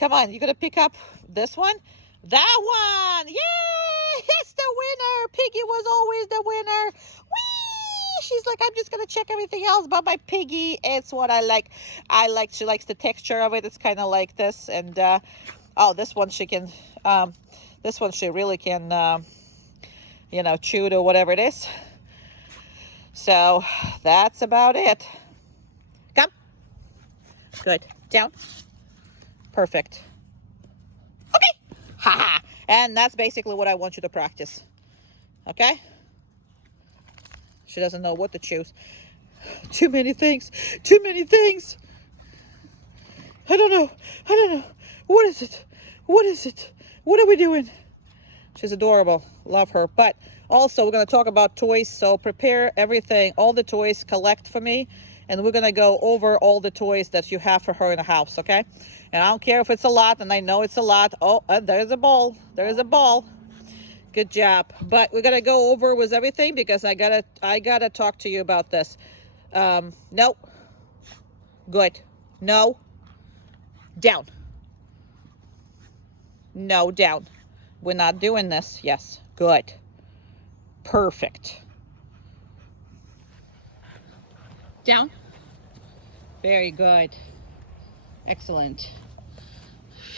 Come on. You gonna pick up this one? That one. Yay! It's the winner. Piggy was always the winner. Whee! She's like, I'm just gonna check everything else, but my Piggy, it's what I like. She likes the texture of it. It's kind of like this. And oh, this one she can. This one she really can. You know, chew or whatever it is. So that's about it. Come. Good. Down. Perfect. Okay. Ha. And that's basically what I want you to practice. Okay? She doesn't know what to choose. Too many things. Too many things. I don't know. What is it? What are we doing? She's adorable. Love her. But also, we're going to talk about toys. So prepare everything, all the toys, collect for me. And we're going to go over all the toys that you have for her in the house, okay? And I don't care if it's a lot, and I know it's a lot. Oh, there's a ball. There's a ball. Good job. But we're going to go over with everything because I gotta talk to you about this. No. Good. No. Down. No, down. We're not doing this. Yes. Good. Perfect. Down. Very good. Excellent.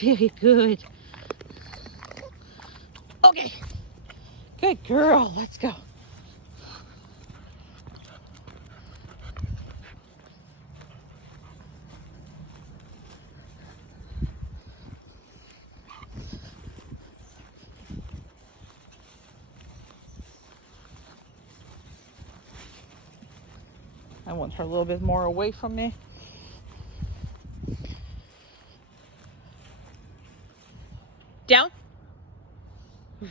Very good. Okay. Good girl. Let's go. I want her a little bit more away from me. Down.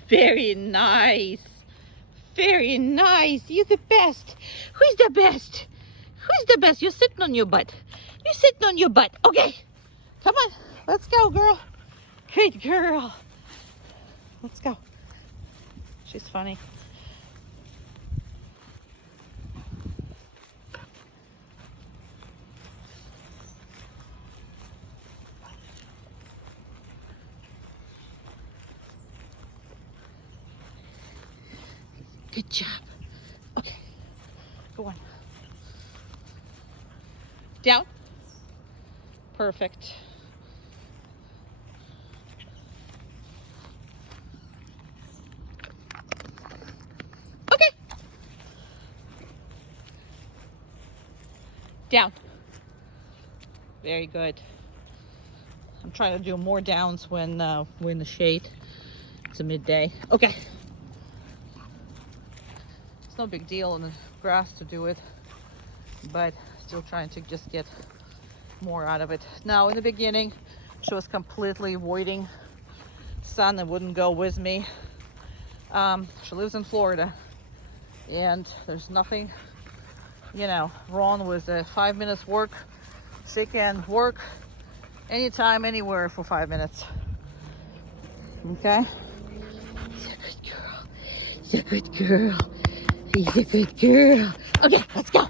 Very nice. Very nice. You're the best. Who's the best? Who's the best? You're sitting on your butt. You're sitting on your butt. Okay. Come on. Let's go, girl. Good girl. Let's go. She's funny. Good job. Okay. Go on. Down. Perfect. Okay. Down. Very good. I'm trying to do more downs when we're in the shade. It's a midday. Okay. No big deal in the grass to do it, but still trying to just get more out of it. Now in the beginning she was completely avoiding sun and wouldn't go with me. She lives in Florida, And there's nothing, you know, wrong with the 5 minutes work. She can work anytime, anywhere for 5 minutes. Okay? She's a good girl. She's a good girl. Okay, let's go.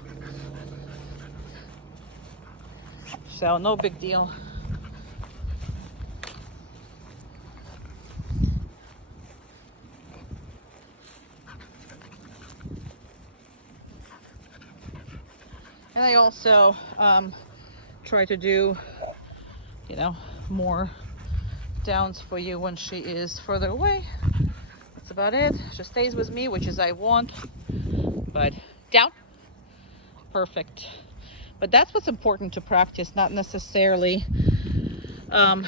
So no big deal. And I also try to do, you know, more downs for you when she is further away. That's about it. She stays with me, which is I want. But down. Perfect. But that's what's important to practice, not necessarily not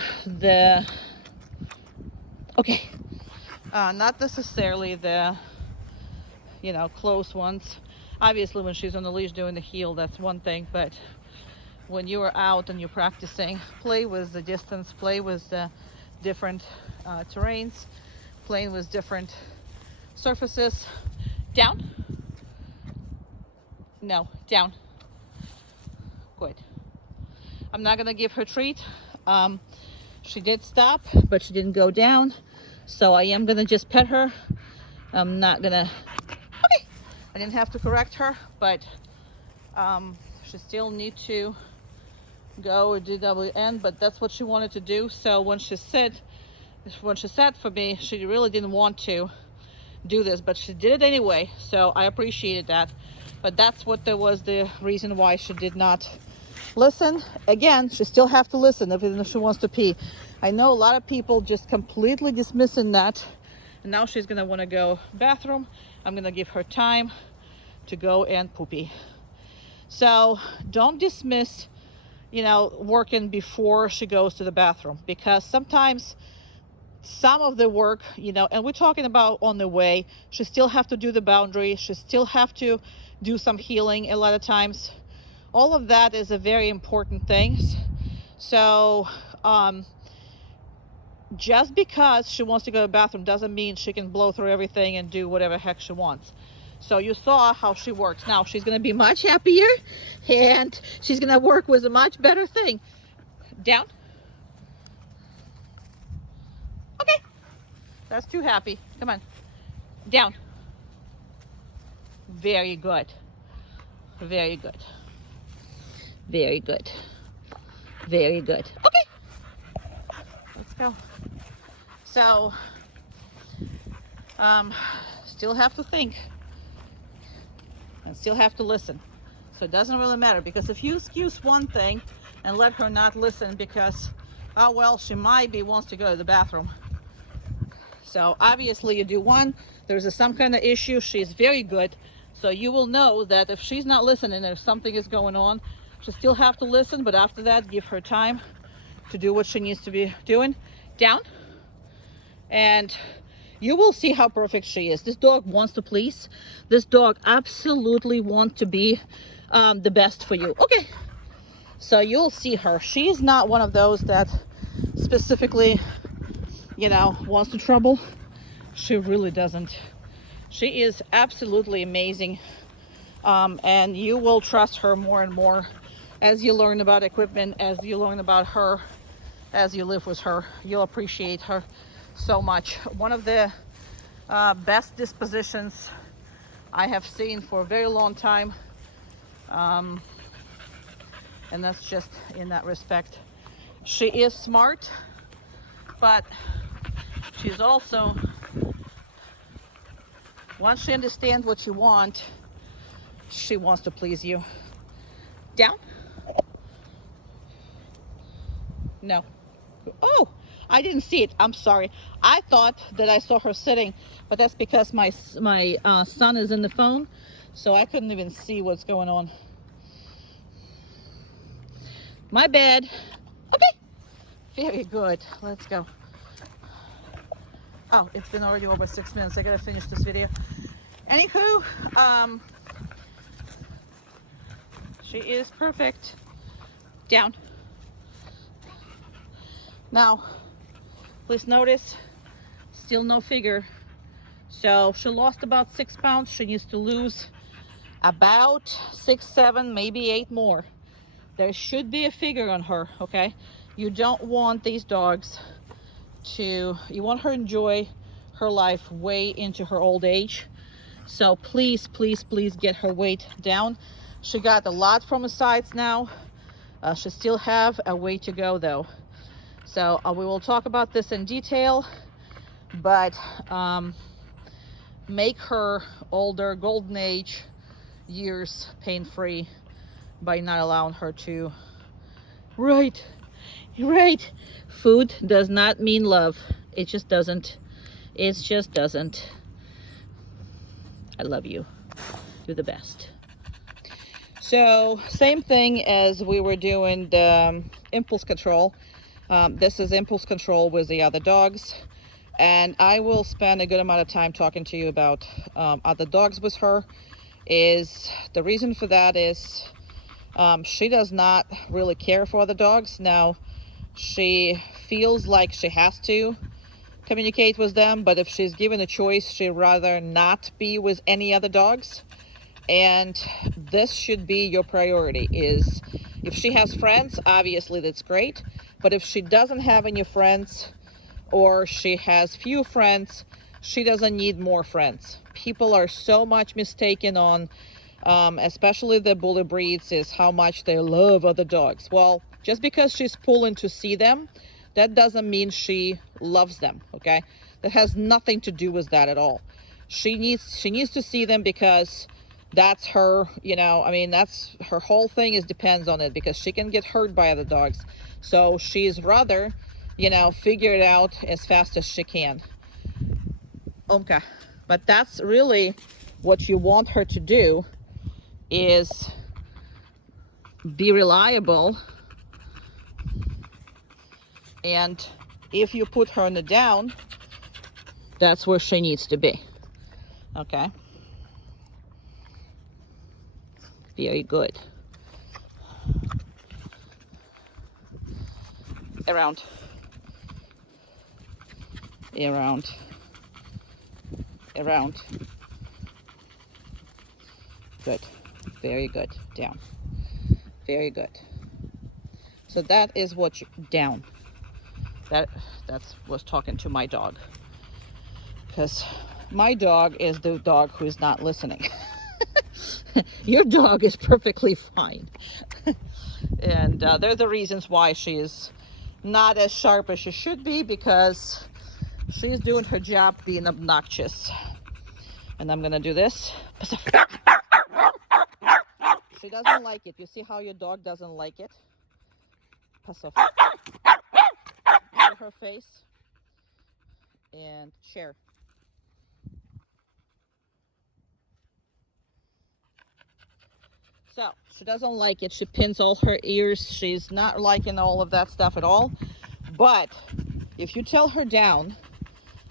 necessarily the, you know, close ones. Obviously, when she's on the leash doing the heel, that's one thing. But when you are out and you're practicing, play with the distance, play with the different terrains, playing with different surfaces. Down. No, down. Good. I'm not gonna give her treat. She did stop, but she didn't go down. So I am gonna just pet her. I'm not gonna, okay. I didn't have to correct her, but she still need to go or DWN, but that's what she wanted to do. So when she said for me, she really didn't want to do this, but she did it anyway. So I appreciated that. But that's what there was the reason why she did not listen. Again, she still have to listen if she wants to pee. I know a lot of people just completely dismissing that. And now she's gonna want to go bathroom. I'm gonna give her time to go and poopy. So don't dismiss, you know, working before she goes to the bathroom, because sometimes some of the work, you know, and we're talking about on the way, she still have to do the boundary, she still have to do some healing a lot of times. All of that is a very important things. So just because she wants to go to the bathroom doesn't mean she can blow through everything and do whatever heck she wants. So you saw how she works. Now she's going to be much happier and she's going to work with a much better thing. Down. Okay. That's too happy. Come on. Down. Very good. Very good. Very good. Very good. Okay. Let's go. So, still have to think. And still have to listen. So it doesn't really matter, because if you excuse one thing and let her not listen because, oh well, she might be wants to go to the bathroom. So obviously you do one, there's some kind of issue, she's very good. So you will know that if she's not listening, if something is going on, she still have to listen, but after that, give her time to do what she needs to be doing. Down. And you will see how perfect she is. This dog wants to please. This dog absolutely wants to be the best for you. Okay. So you'll see her. She's not one of those that specifically, you know, wants to trouble. She really doesn't. She is absolutely amazing. And you will trust her more and more as you learn about equipment, as you learn about her, as you live with her. You'll appreciate her so much. One of the best dispositions I have seen for a very long time, and that's just in that respect. She is smart, but she's also, once she understands what you want, she wants to please you. Down. No. Oh, I didn't see it. I'm sorry. I thought that I saw her sitting, but that's because my son is in the phone, so I couldn't even see what's going on. My bad. Okay. Very good. Let's go. Oh, it's been already over 6 minutes. I gotta finish this video. Anywho, she is perfect. Down. Now, please notice, still no figure. So she lost about 6 pounds. She needs to lose about 6, 7, maybe 8 more. There should be a figure on her, okay? You don't want these dogs to, you want her to enjoy her life way into her old age. So please, please, please get her weight down. She got a lot from the sides now. She still have a way to go though. So we will talk about this in detail, but make her older, golden age years pain-free by not allowing her to. Right. Food does not mean love. It just doesn't. It just doesn't. I love you. You're the best. So same thing as we were doing the impulse control. This is impulse control with the other dogs. And I will spend a good amount of time talking to you about other dogs with her. Is the reason for that is she does not really care for other dogs. Now, she feels like she has to communicate with them, but if she's given a choice, she'd rather not be with any other dogs. And this should be your priority. Is if she has friends, obviously that's great, but if she doesn't have any friends, or she has few friends, she doesn't need more friends. People are so much mistaken on especially the bully breeds, is how much they love other dogs. Well, just because she's pulling to see them, that doesn't mean she loves them, okay? That has nothing to do with that at all. She needs to see them because that's her, you know, I mean, that's her whole thing, is depends on it, because she can get hurt by other dogs. So she's rather, you know, figure it out as fast as she can. Okay, but that's really what you want her to do, is be reliable. And if you put her on the down, that's where she needs to be. Okay, very good. Around. Good. Very good. Down. Very good. So that is what you, down. That's was talking to my dog, because my dog is the dog who is not listening. Your dog is perfectly fine. And they're the reasons why she is not as sharp as she should be, because she's doing her job being obnoxious. And I'm gonna do this. She doesn't like it. You see how your dog doesn't like it? Pass off. To her face. And share. So she doesn't like it. She pins all her ears. She's not liking all of that stuff at all. But if you tell her down,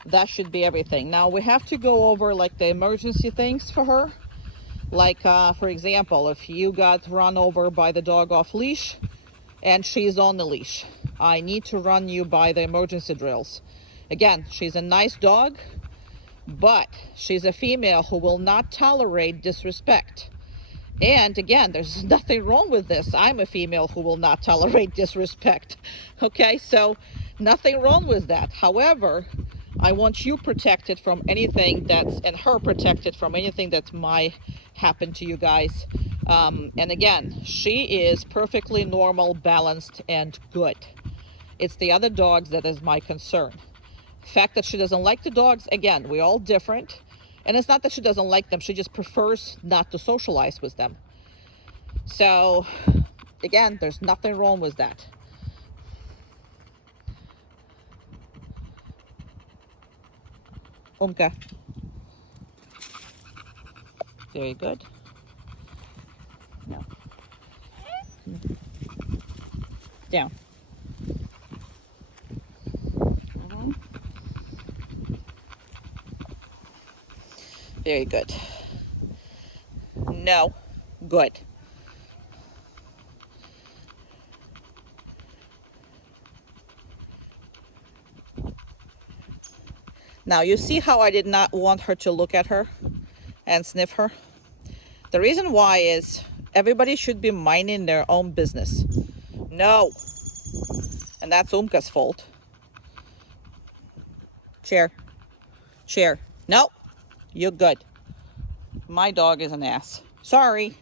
that should be everything. Now we have to go over like the emergency things for her. Like for example, if you got run over by the dog off leash and she's on the leash, I need to run you by the emergency drills. Again, she's a nice dog, but she's a female who will not tolerate disrespect. And again, there's nothing wrong with this. I'm a female who will not tolerate disrespect. Okay, so nothing wrong with that. However, I want you protected from anything that's, and her protected from anything that might happen to you guys. And again, she is perfectly normal, balanced, and good. It's the other dogs that is my concern. The fact that she doesn't like the dogs, again, we're all different. And it's not that she doesn't like them, she just prefers not to socialize with them. So, again, there's nothing wrong with that. Okay. Very good. No. Down. Very good. No. Good. Now, you see how I did not want her to look at her and sniff her? The reason why is everybody should be minding their own business. No. And that's Umka's fault. Chair. Chair. No. You're good. My dog is an ass. Sorry.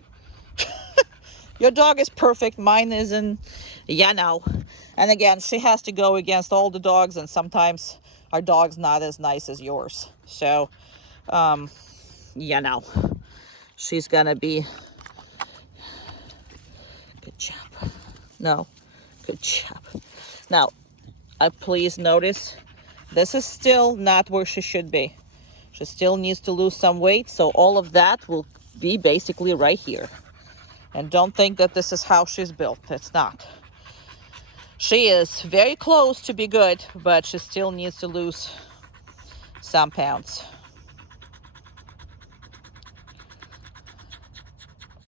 Your dog is perfect. Mine isn't. Yeah, no. And again, she has to go against all the dogs, and sometimes our dog's not as nice as yours. So, yeah, no. She's gonna be... Good job. No. Good job. Now, please notice, this is still not where she should be. She still needs to lose some weight, so all of that will be basically right here. And don't think that this is how she's built. It's not. She is very close to be good, but she still needs to lose some pounds.